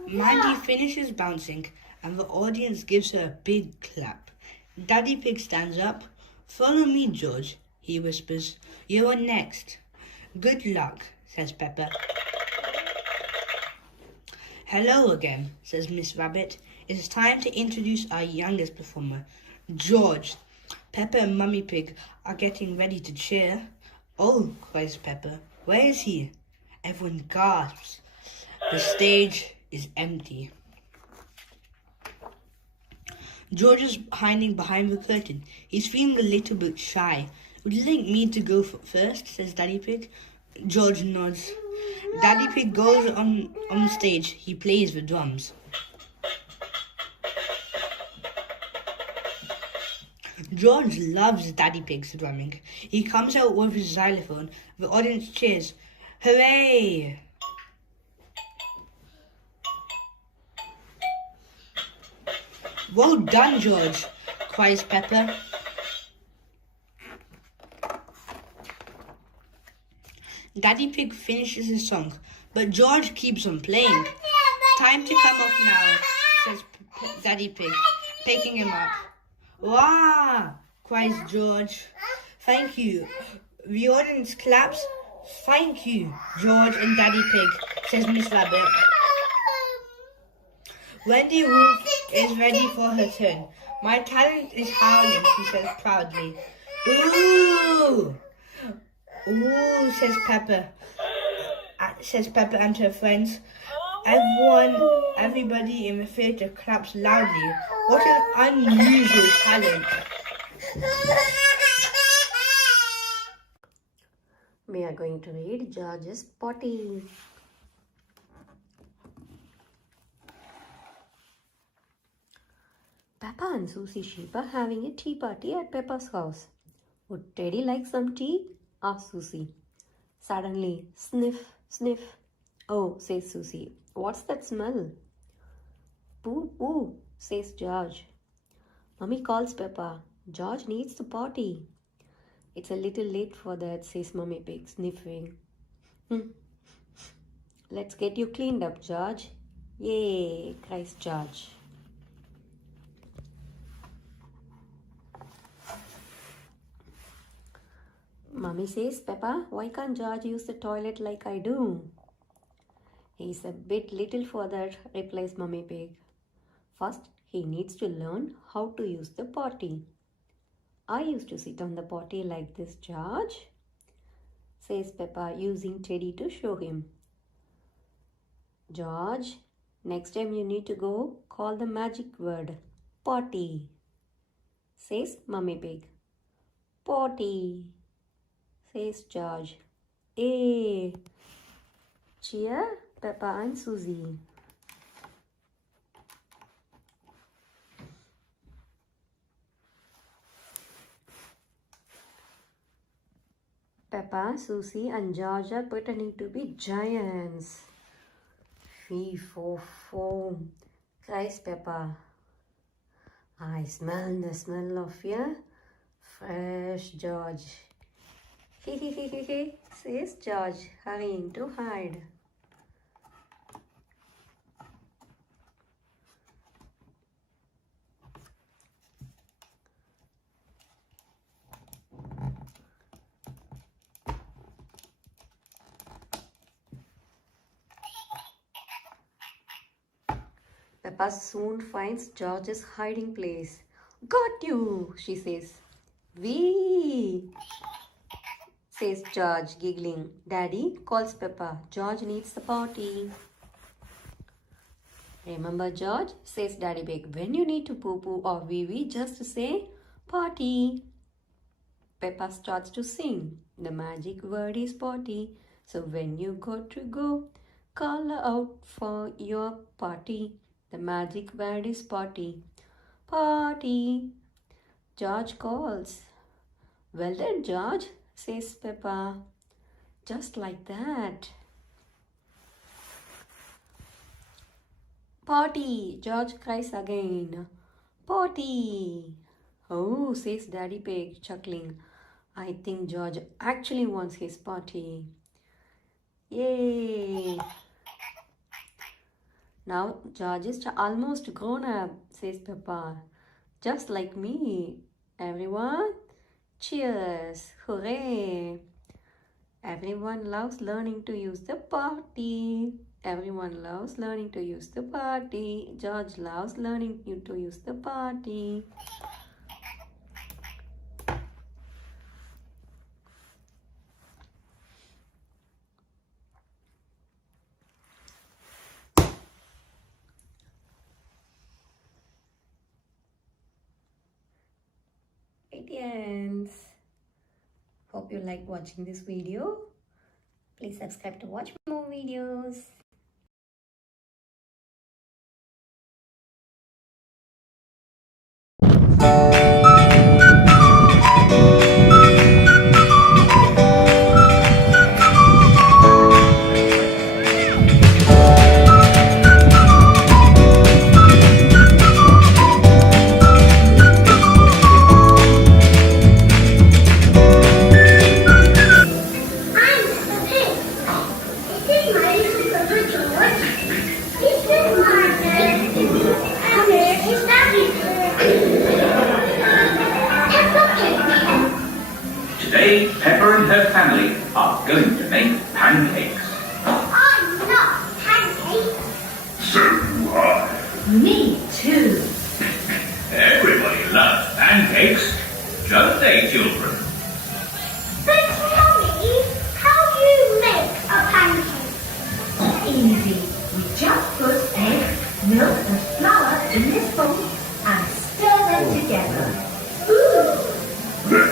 Mandy finishes bouncing and the audience gives her a big clap. Daddy Pig stands up. Follow me, George, he whispers. You're next. Good luck, says Peppa. Hello again, says Miss Rabbit. It's time to introduce our youngest performer, George. Peppa and Mummy Pig are getting ready to cheer. Oh, cries Peppa. Where is he? Everyone gasps. The stage is empty. George is hiding behind the curtain. He's feeling a little bit shy. Would you like me to go first, says Daddy Pig. George nods. Daddy Pig goes on stage. He plays the drums. George loves Daddy Pig's drumming. He comes out with his xylophone. The audience cheers. Hooray! Well done, George, cries Peppa. Daddy Pig finishes his song, but George keeps on playing. Time to come off now, says Daddy Pig, picking him up. Wow, cries George. Thank you. The audience claps. Thank you, George and Daddy Pig, says Miss Rabbit. Wendy Wolf is ready for her turn. My talent is howling, she says proudly. Ooh! Ooh, says Peppa. Says Peppa and her friends. Everybody in the theatre claps loudly. What an unusual talent. We are going to read George's Potty. Peppa and Susie Sheep are having a tea party at Peppa's house. Would Teddy like some tea? Asked Susie. Suddenly, sniff, sniff. Oh, says Susie. What's that smell? Poo, poo, says George. Mummy calls Peppa. George needs the potty. It's a little late for that, says Mummy Pig, sniffing. Let's get you cleaned up, George. Yay, cries George. Mummy says, Peppa, why can't George use the toilet like I do? He's a bit little for that, replies Mummy Pig. First, he needs to learn how to use the potty. I used to sit on the potty like this, George, says Peppa, using Teddy to show him. George, next time you need to go, call the magic word, potty, says Mummy Pig. Potty, says George. Hey, cheer, Peppa and Susie. Peppa, Susie and George are pretending to be giants. Fee, fo, foam, cries Peppa. I smell the smell of your fresh George. He, says George, hurrying to hide. Peppa soon finds George's hiding place. Got you, she says. Wee, says George, giggling. Daddy, calls Peppa. George needs the potty. Remember, George, says Daddy Pig, when you need to poo-poo or wee-wee, just say potty. Peppa starts to sing. The magic word is potty. So when you go to go, call out for your potty. The magic word is potty. Potty. George calls. Well done, George, says Peppa. Just like that. Potty, George cries again. Potty. Oh, says Daddy Pig, chuckling. I think George actually wants his potty. Yay. Now George is almost grown up, says Peppa. Just like me. Everyone, cheers. Hooray. Everyone loves learning to use the potty. Everyone loves learning to use the potty. George loves learning to use the potty. Ends. Hope you like watching this video. Please subscribe to watch more videos. Today, Peppa and her family are going to make pancakes. I love pancakes. So do I. Me too. Everybody loves pancakes, don't they, children? But Mummy, how do you make a pancake? Easy. We just put eggs, milk and flour in this bowl and stir them together. Then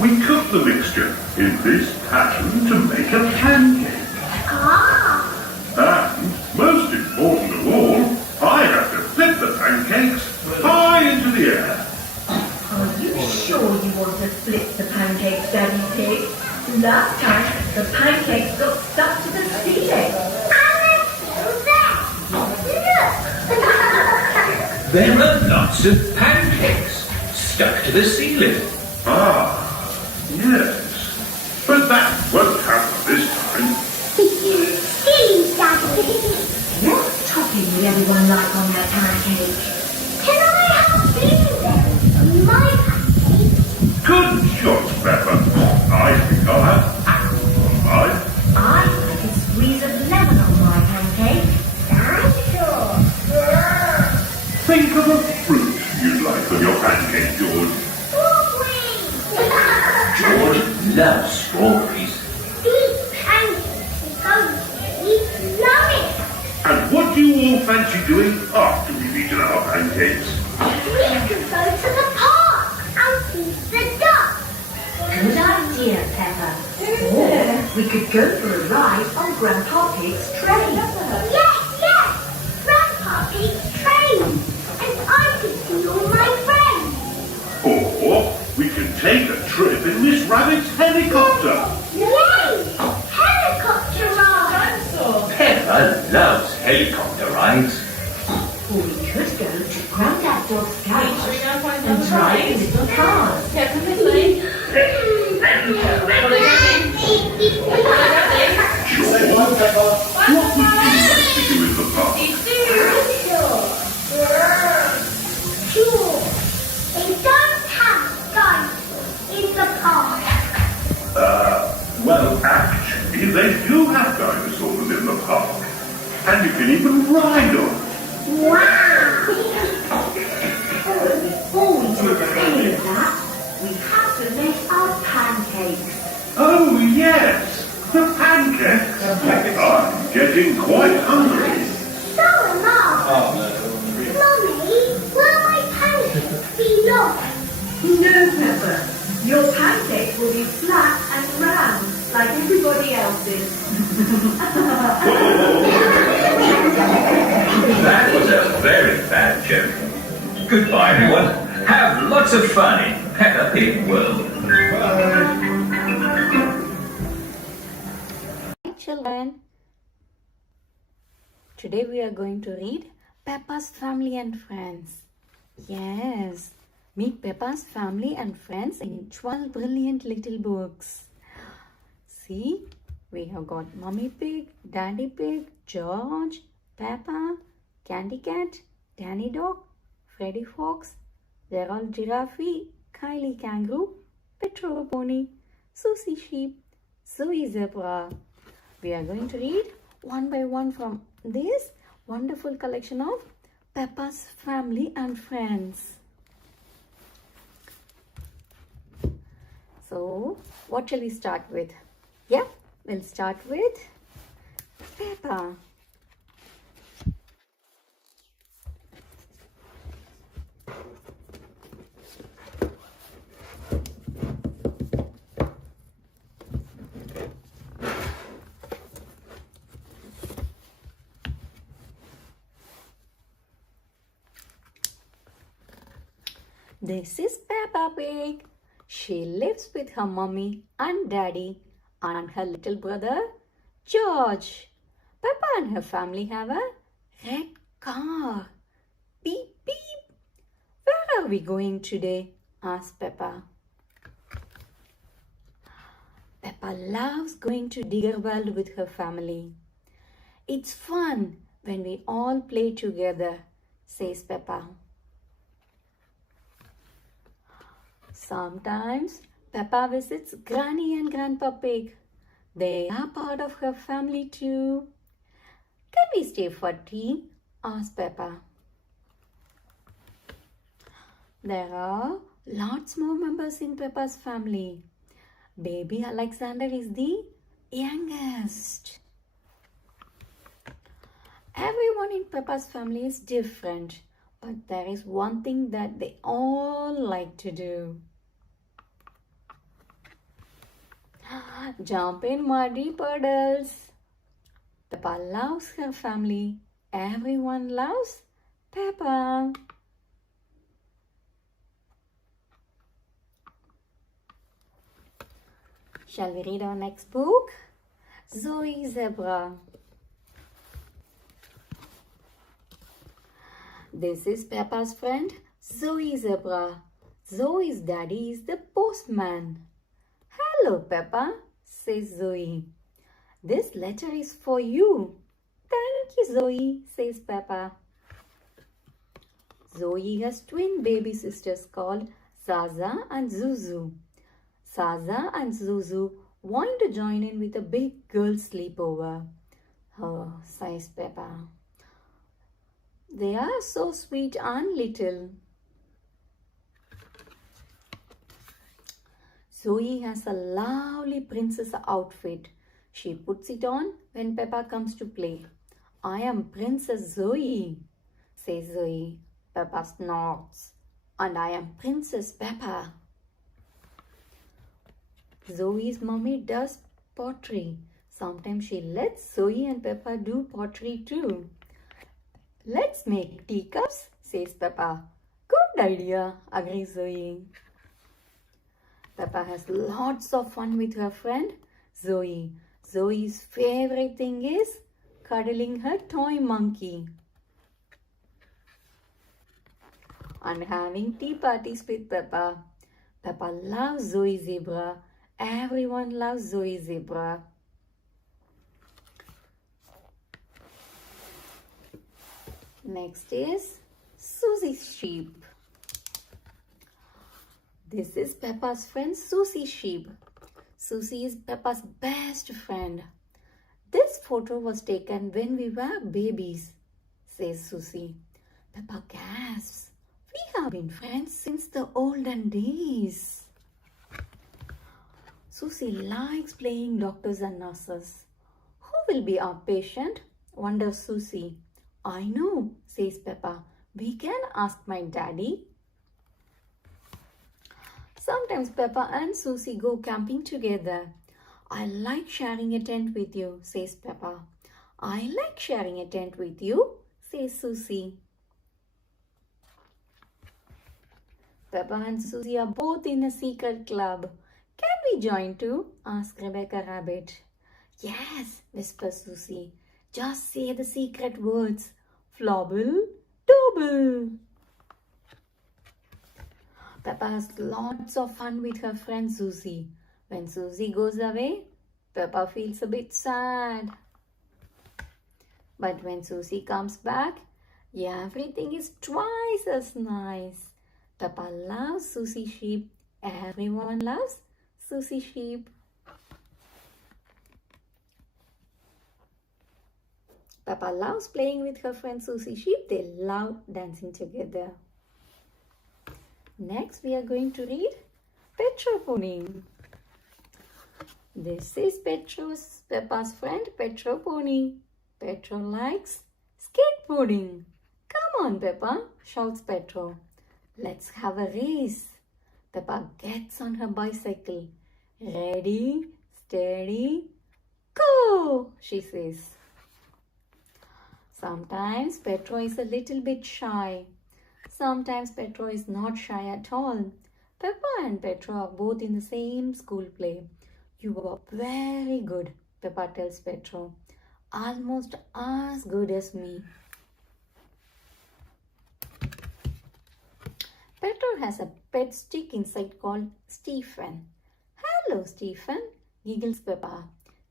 we cook the mixture in this pattern to make a pancake. Ah, And, most important of all, I have to flip the pancakes high into the air. Are you sure you want to flip the pancakes, Daddy Pig? Last time, the pancakes got stuck to the ceiling. and they're still there. Look. There are lots of pancakes stuck to the ceiling. Ah, yes. But that won't happen this time. Silly Daddy. What topping would everyone like on their pancake? Can I have blueberries on my pancake? Good shot, Peppa. I think I'll have apples on mine. I like a squeeze of lemon on my pancake. Think of a fruit you'd like on your pancake, George. George loves strawberries. These pancakes are going to be yummy. And what do you all fancy doing after we've eaten our pancakes? We could go to the park and feed the ducks. Good idea, Peppa. Or we could go for a ride on Grandpa Pig's train. Yes. Grandpa Pig's train. And I could see all my friends. Or we can take a trip in Miss Rabbit's helicopter. Yay! Helicopter ride. Peppa loves helicopter rides. Or we could go to Grandad Dog's cage and drive in little cars. George, what would you like to do in the park? Sure. They don't have dinosaurs in the park. Well, actually, they do have dinosaurs in the park. And you can even ride on them. Wow. Before we do any of that, we have to make our pancakes. Oh, yes, the pancakes. I'm getting quite hungry. So am I. Mummy, will my pancakes be long? No, Peppa. Your pancakes will be flat and round, like everybody else's. That was a very bad joke. Goodbye, everyone. Have lots of fun in Peppa Pig World. Hi children. Today we are going to read Peppa's Family and Friends. Yes, meet Peppa's family and friends in 12 brilliant little books. See, we have got Mummy Pig, Daddy Pig, George, Peppa, Candy Cat, Danny Dog, Freddy Fox, Gerald Giraffe, Kylie Kangaroo, Petro Pony, Susie Sheep, Zoe Zebra. We are going to read one by one from this wonderful collection of Peppa's Family and Friends. So, what shall we start with? Yeah, we'll start with Peppa. This is Peppa Pig. She lives with her mummy and daddy and her little brother George. Peppa and her family have a red car. Beep beep. Where are we going today? Asked Peppa. Peppa loves going to Digger World with her family. It's fun when we all play together, says Peppa. Sometimes Peppa visits Granny and Grandpa Pig. They are part of her family too. Can we stay for tea? Asked Peppa. There are lots more members in Peppa's family. Baby Alexander is the youngest. Everyone in Peppa's family is different, but there is one thing that they all like to do. Jump in muddy puddles. Peppa loves her family. Everyone loves Peppa. Shall we read our next book? Zoe Zebra. This is Peppa's friend, Zoe Zebra. Zoe's daddy is the postman. Hello, Peppa, says Zoe. This letter is for you. Thank you, Zoe, says Peppa. Zoe has twin baby sisters called Zaza and Zuzu. Zaza and Zuzu want to join in with a big girl sleepover. Oh, sighs Peppa. They are so sweet and little. Zoe has a lovely princess outfit. She puts it on when Peppa comes to play. I am Princess Zoe, says Zoe. Peppa snorts. And I am Princess Peppa. Zoe's mummy does pottery. Sometimes she lets Zoe and Peppa do pottery too. Let's make teacups, says Peppa. Good idea, agrees Zoe. Peppa has lots of fun with her friend Zoe. Zoe's favorite thing is cuddling her toy monkey and having tea parties with Peppa. Peppa loves Zoe Zebra. Everyone loves Zoe Zebra. Next is Susie's sheep. This is Peppa's friend Susie's sheep. Susie is Peppa's best friend. This photo was taken when we were babies, says Susie. Peppa gasps. We have been friends since the olden days. Susie likes playing doctors and nurses. Who will be our patient? Wonders Susie. I know, says Peppa. We can ask my daddy. Sometimes Peppa and Susie go camping together. I like sharing a tent with you, says Peppa. I like sharing a tent with you, says Susie. Peppa and Susie are both in a secret club. Can we join too? Asks Rebecca Rabbit. Yes, whispers Susie. Just say the secret words. Flobble, double. Peppa has lots of fun with her friend Susie. When Susie goes away, Peppa feels a bit sad. But when Susie comes back, everything is twice as nice. Peppa loves Susie sheep. Everyone loves Susie sheep. Peppa loves playing with her friend Susie sheep. They love dancing together. Next, we are going to read Petro Pony. This is Peppa's friend Petro Pony. Petro likes skateboarding. Come on, Peppa, shouts Petro. Let's have a race. Peppa gets on her bicycle. Ready, steady, go, she says. Sometimes Petro is a little bit shy. Sometimes Petro is not shy at all. Peppa and Petro are both in the same school play. You are very good, Peppa tells Petro. Almost as good as me. Petro has a pet stick inside called Stephen. Hello, Stephen, giggles Peppa.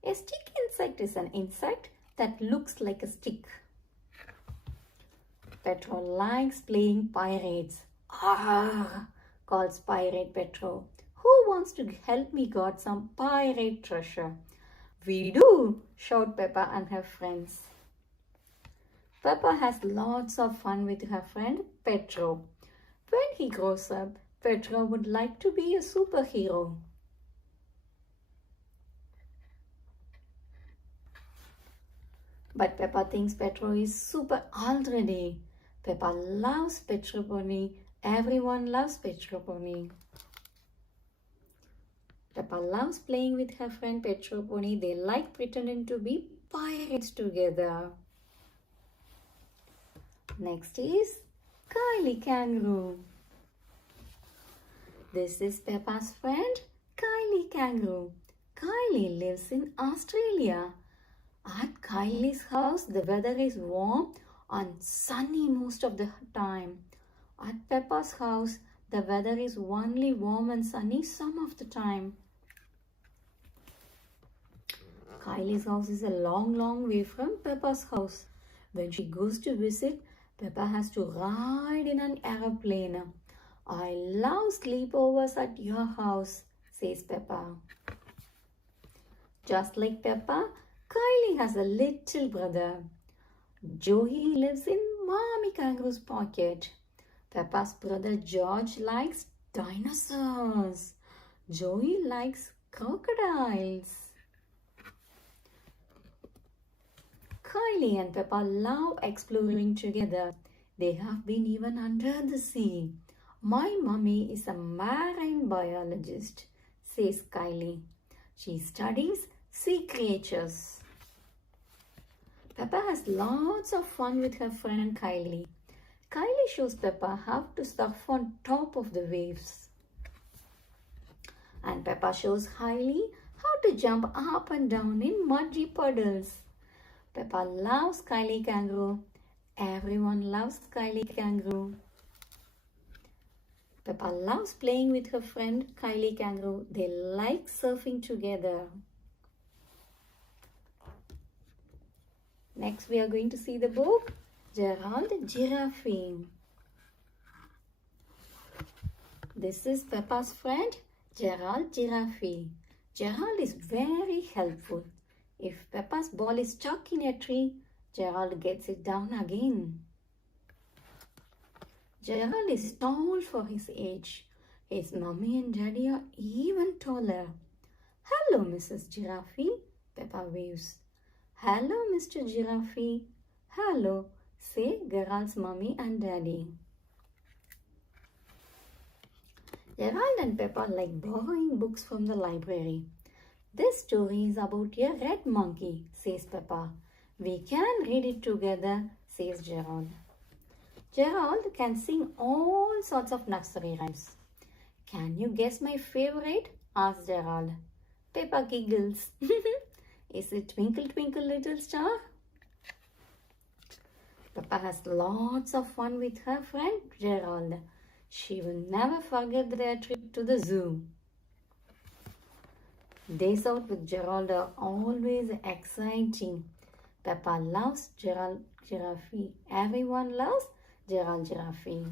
A stick insect is an insect that looks like a stick. Petro likes playing pirates. Ah, calls Pirate Petro. Who wants to help me guard some pirate treasure? We do, shout Peppa and her friends. Peppa has lots of fun with her friend Petro. When he grows up, Petro would like to be a superhero. But Peppa thinks Petro is super already. Peppa loves Petro Pony. Everyone loves Petro Pony. Peppa loves playing with her friend Petro Pony. They like pretending to be pirates together. Next is Kylie Kangaroo. This is Peppa's friend Kylie Kangaroo. Kylie lives in Australia. At Kylie's house, the weather is warm and sunny most of the time. At Peppa's house, the weather is only warm and sunny some of the time. Kylie's house is a long way from Peppa's house. When she goes to visit, Peppa has to ride in an aeroplane. I love sleepovers at your house, says Peppa. Just like Peppa, Kylie has a little brother. Joey lives in Mommy Kangaroo's pocket. Peppa's brother George likes dinosaurs. Joey likes crocodiles. Kylie and Peppa love exploring together. They have been even under the sea. My mummy is a marine biologist, says Kylie. She studies sea creatures. Peppa has lots of fun with her friend Kylie. Kylie shows Peppa how to surf on top of the waves. And Peppa shows Kylie how to jump up and down in muddy puddles. Peppa loves Kylie Kangaroo. Everyone loves Kylie Kangaroo. Peppa loves playing with her friend Kylie Kangaroo. They like surfing together. Next, we are going to see the book Gerald Giraffe. This is Peppa's friend Gerald Giraffe. Gerald is very helpful. If Peppa's ball is stuck in a tree, Gerald gets it down again. Gerald is tall for his age. His mommy and daddy are even taller. Hello, Mrs. Giraffe, Peppa waves. Hello, Mr. Giraffe. Hello, say Gerald's mommy and daddy. Gerald and Peppa like borrowing books from the library. This story is about a red monkey, says Peppa. We can read it together, says Gerald. Gerald can sing all sorts of nursery rhymes. Can you guess my favorite? Asks Gerald. Peppa giggles. Is it Twinkle Twinkle Little Star? Peppa has lots of fun with her friend Gerald. She will never forget their trip to the zoo. Days out with Gerald are always exciting. Peppa loves Gerald Giraffe. Everyone loves Gerald Giraffe.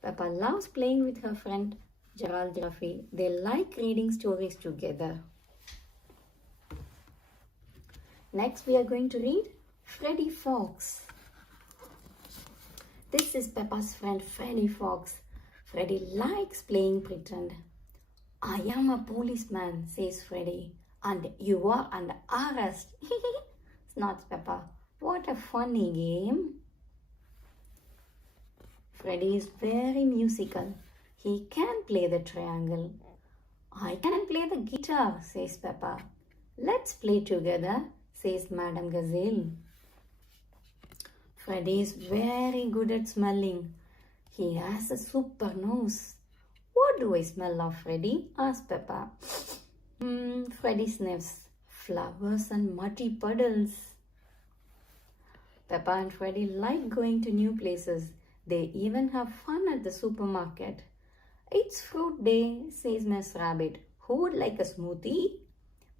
Peppa loves playing with her friend Gerald Giraffe. They like reading stories together. Next, we are going to read Freddy Fox. This is Peppa's friend Freddy Fox. Freddy likes playing pretend. I am a policeman, says Freddy, and you are under arrest. Snorts Peppa. What a funny game. Freddy is very musical. He can play the triangle. I can play the guitar, says Peppa. Let's play together, says Madame Gazelle. Freddy is very good at smelling. He has a super nose. What do I smell of, Freddy? Asks Peppa. Freddy sniffs. Flowers and muddy puddles. Peppa and Freddy like going to new places. They even have fun at the supermarket. It's fruit day, says Miss Rabbit. Who would like a smoothie?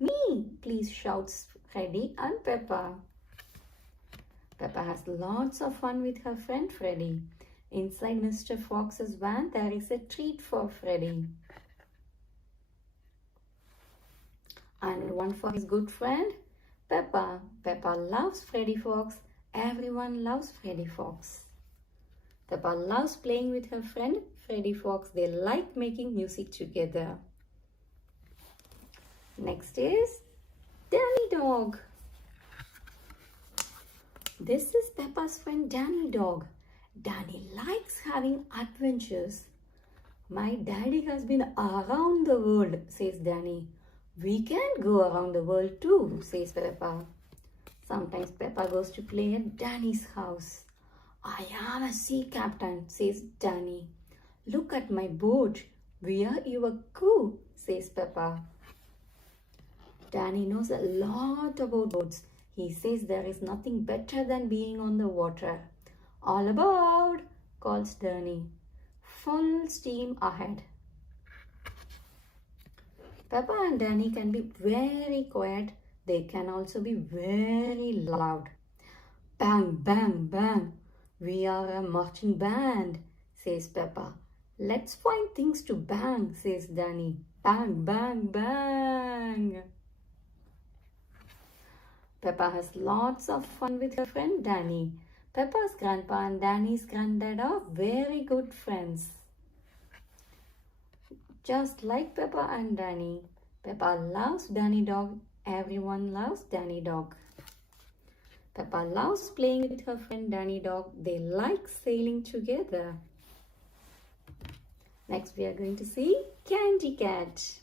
Me, please, shouts Freddy and Peppa. Peppa has lots of fun with her friend Freddy. Inside Mr. Fox's van, there is a treat for Freddy. and one for his good friend Peppa. Peppa loves Freddy Fox. Everyone loves Freddy Fox. Peppa loves playing with her friend Freddy Fox. They like making music together. Next is Danny Dog. This is Peppa's friend Danny Dog. Danny likes having adventures. My daddy has been around the world, says Danny. We can go around the world too, says Peppa. Sometimes Peppa goes to play at Danny's house. I am a sea captain, says Danny. Look at my boat. We are your crew, says Peppa. Danny knows a lot about boats. He says there is nothing better than being on the water. All aboard, calls Danny. Full steam ahead. Peppa and Danny can be very quiet. They can also be very loud. Bang, bang, bang. We are a marching band, says Peppa. Let's find things to bang, says Danny. Bang, bang, bang. Peppa has lots of fun with her friend Danny. Peppa's grandpa and Danny's granddad are very good friends. Just like Peppa and Danny, Peppa loves Danny Dog. Everyone loves Danny Dog. Peppa loves playing with her friend Danny Dog. They like sailing together. Next we are going to see Candy Cat.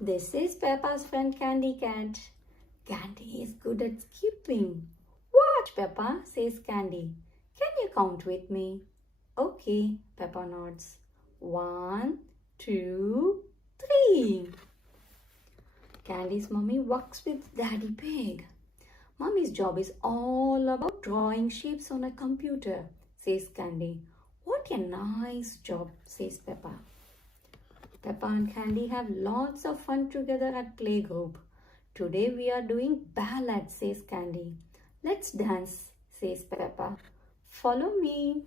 This is Peppa's friend Candy Cat. Candy is good at skipping. Watch, Peppa, says Candy. Can you count with me? Okay, Peppa nods. 1, 2, 3. Candy's mummy works with Daddy Pig. Mummy's job is all about drawing shapes on a computer, says Candy. What a nice job, says Peppa. Peppa and Candy have lots of fun together at playgroup. Today we are doing ballad, says Candy. Let's dance, says Peppa. Follow me.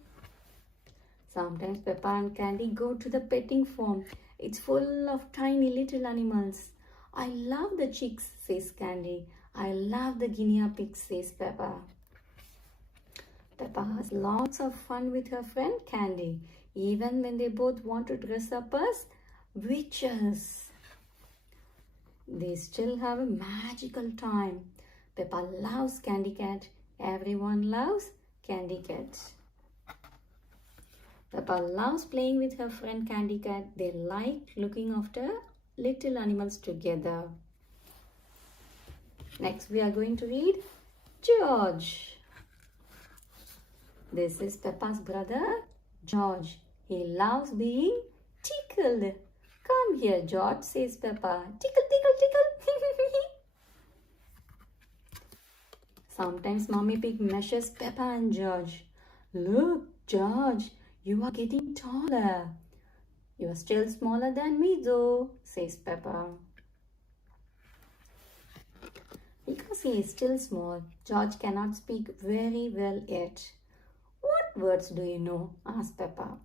Sometimes Peppa and Candy go to the petting farm. It's full of tiny little animals. I love the chicks, says Candy. I love the guinea pigs, says Peppa. Peppa has lots of fun with her friend Candy, even when they both want to dress up as witches. They still have a magical time. Peppa loves Candy Cat. Everyone loves Candy Cat. Peppa loves playing with her friend Candy Cat. They like looking after little animals together. Next we are going to read George. This is Peppa's brother George. He loves being tickled. Come here, George, says Peppa. Tickle, tickle, tickle. Sometimes Mommy Pig measures Peppa and George. Look, George, you are getting taller. You are still smaller than me though, says Peppa. Because he is still small, George cannot speak very well yet. What words do you know? Asks Peppa.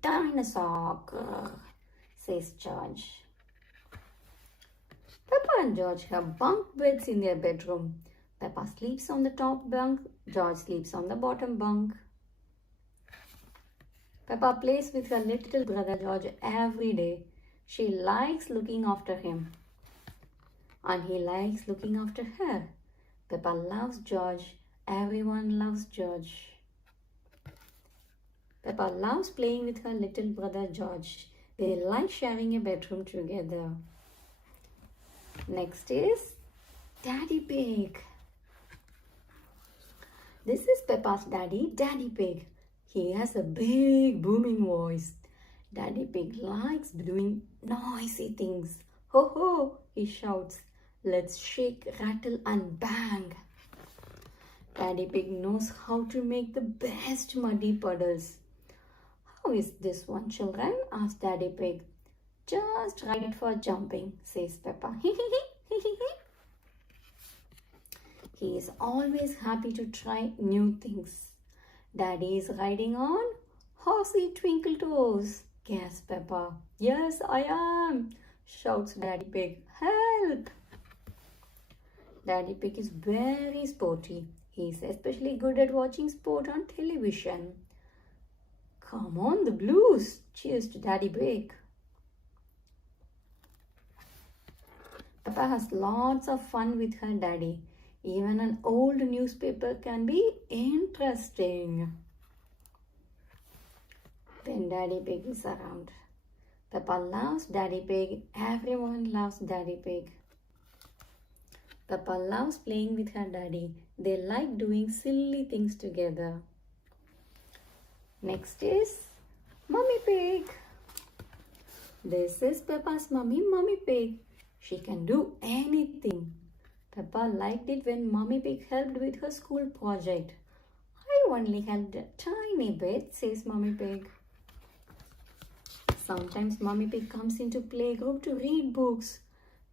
Dinosaur, grrr, says George. Peppa and George have bunk beds in their bedroom. Peppa sleeps on the top bunk, George sleeps on the bottom bunk. Peppa plays with her little brother George every day. She likes looking after him, and he likes looking after her. Peppa loves George. Everyone loves George. Peppa loves playing with her little brother George. They like sharing a bedroom together. Next is Daddy Pig. This is Peppa's daddy, Daddy Pig. He has a big booming voice. Daddy Pig likes doing noisy things. Ho ho, he shouts. Let's shake, rattle and bang. Daddy Pig knows how to make the best muddy puddles. How is this one, children? Asked Daddy Pig. Just right for jumping, says Peppa. He is always happy to try new things. Daddy is riding on horsey twinkle toes, gasped Peppa. Yes, I am. shouts Daddy Pig. Help! Daddy Pig is very sporty. He's especially good at watching sport on television. Come on, the Blues! Cheers to Daddy Pig. Peppa has lots of fun with her daddy. Even an old newspaper can be interesting when Daddy Pig is around. Peppa loves Daddy Pig. Everyone loves Daddy Pig. Peppa loves playing with her daddy. They like doing silly things together. Next is Mummy Pig. This is Peppa's mummy, Mummy Pig. She can do anything. Peppa liked it when Mummy Pig helped with her school project. I only helped a tiny bit, says Mummy Pig. Sometimes Mummy Pig comes into playgroup to read books.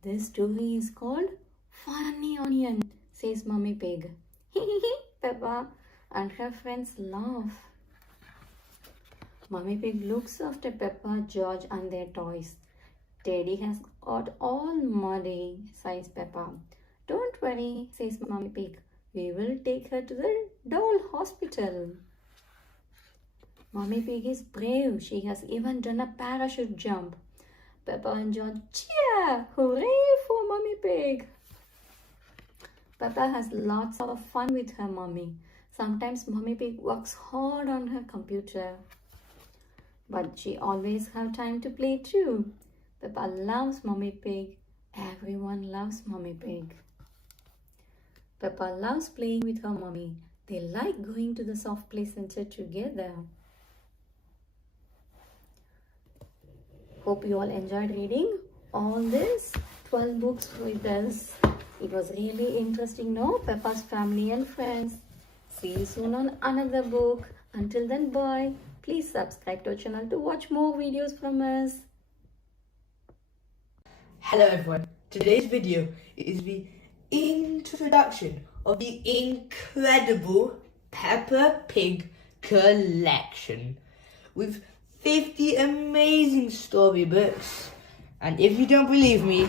This story is called Funny Onion, says Mummy Pig. Peppa and her friends laugh. Mummy Pig looks after Peppa, George and their toys. Teddy has got all muddy, sighs Peppa. Don't worry, says Mummy Pig. We will take her to the doll hospital. Mummy Pig is brave. She has even done a parachute jump. Peppa and George cheer! Hooray for Mummy Pig! Peppa has lots of fun with her mummy. Sometimes Mummy Pig works hard on her computer. But she always has time to play too. Peppa loves Mummy Pig. Everyone loves Mummy Pig. Peppa loves playing with her mummy. They like going to the soft play center together. Hope you all enjoyed reading all these 12 books with us. It was really interesting, no? Peppa's family and friends. See you soon on another book. Until then, bye. Please subscribe to our channel to watch more videos from us. Hello everyone, today's video is the introduction of the incredible Peppa Pig collection with 50 amazing storybooks. And if you don't believe me,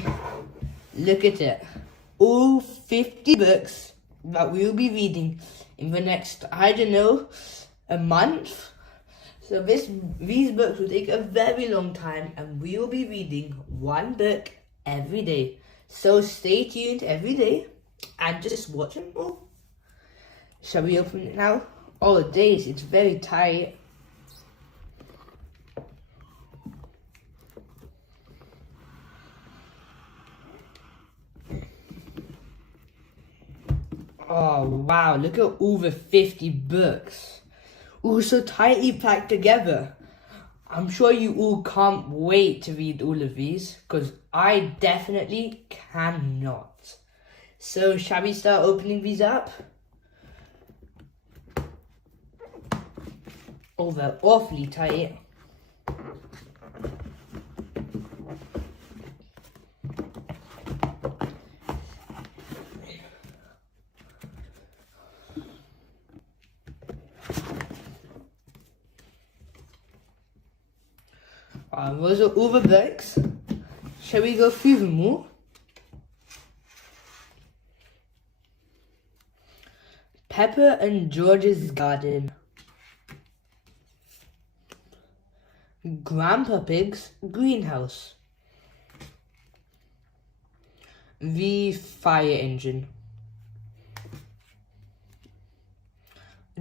look at it. All 50 books that we will be reading in the next, I don't know, a month. So these books will take a very long time and we will be reading one book every day. So stay tuned every day and just watch them all. Shall we open it now? Oh days, it's very tight. Oh wow, look at all the 50 books. All so tightly packed together. I'm sure you all can't wait to read all of these, because I definitely cannot. So shall we start opening these up? Oh, they're awfully tight. Those are all the books. Shall we go through them all? Peppa and George's Garden. Grandpa Pig's Greenhouse. The Fire Engine.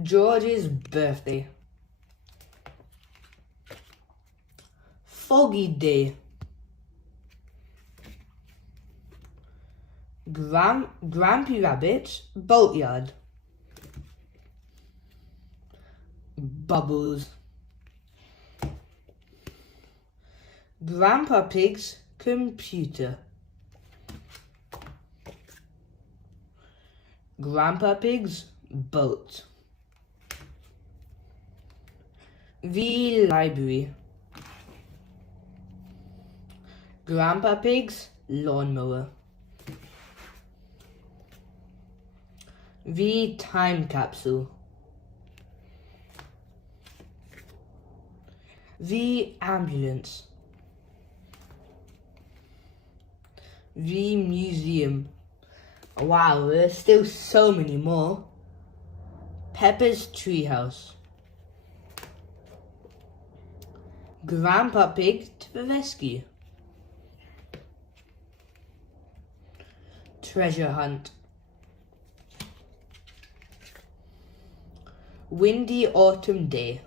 George's Birthday. Foggy Day. Grampy Rabbit's Boatyard. Bubbles. Grandpa Pig's Computer. Grandpa Pig's Boat. The Library. Grandpa Pig's Lawnmower. The Time Capsule. The Ambulance. The museum. Wow, there's still so many more. Peppa's treehouse. Grandpa Pig to the rescue. Treasure hunt. Windy autumn day.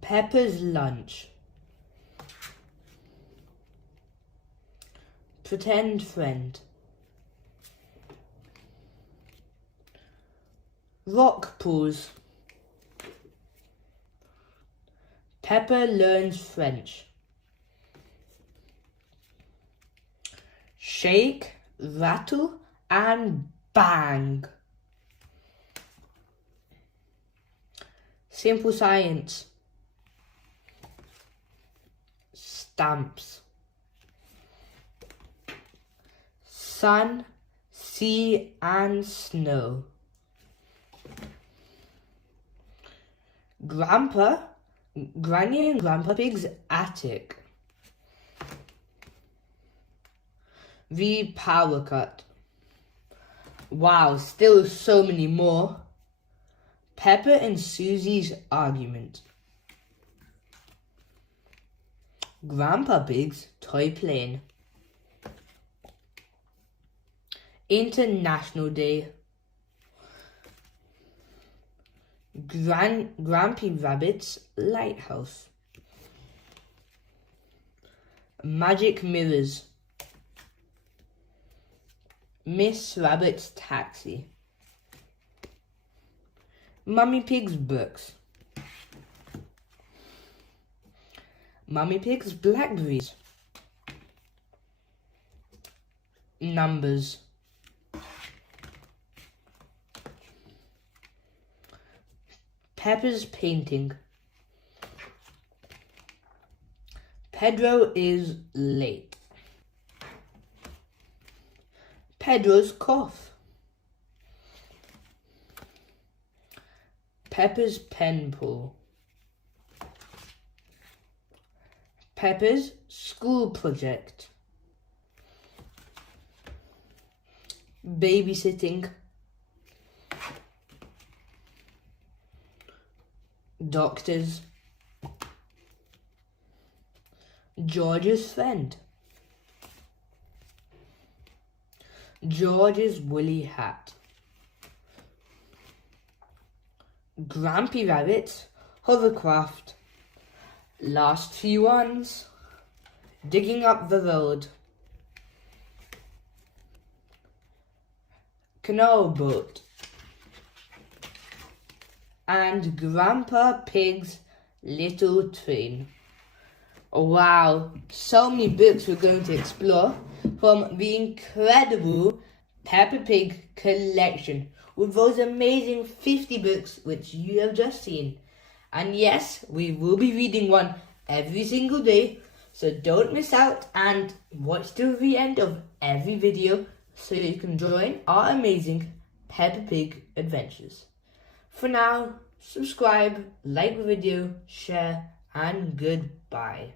Peppa's lunch. Pretend friend. Rock pools. Peppa learns French. Shake, rattle, and bang. Simple science. Stamps. Sun, sea, and snow. Granny and Grandpa Pig's attic. The power cut. Wow, still so many more. Peppa and Susie's argument. Grandpa Pig's toy plane. International Day. Grampy Rabbit's lighthouse. Magic mirrors. Miss Rabbit's taxi. Mummy Pig's books. Mummy Pig's blackberries. Numbers. Peppa's painting. Pedro is late. Pedro's cough. Peppa's pen pull. Peppa's school project. Babysitting. Doctors. George's friend. George's woolly hat. Grampy Rabbit's hovercraft. Last few ones. Digging up the road. Canal boat. And Grandpa Pig's little train. Wow, so many books we're going to explore from the incredible Peppa Pig collection with those amazing 50 books which you have just seen. And yes, we will be reading one every single day, so don't miss out and watch till the end of every video so you can join our amazing Peppa Pig adventures. For now, subscribe, like the video, share, and goodbye.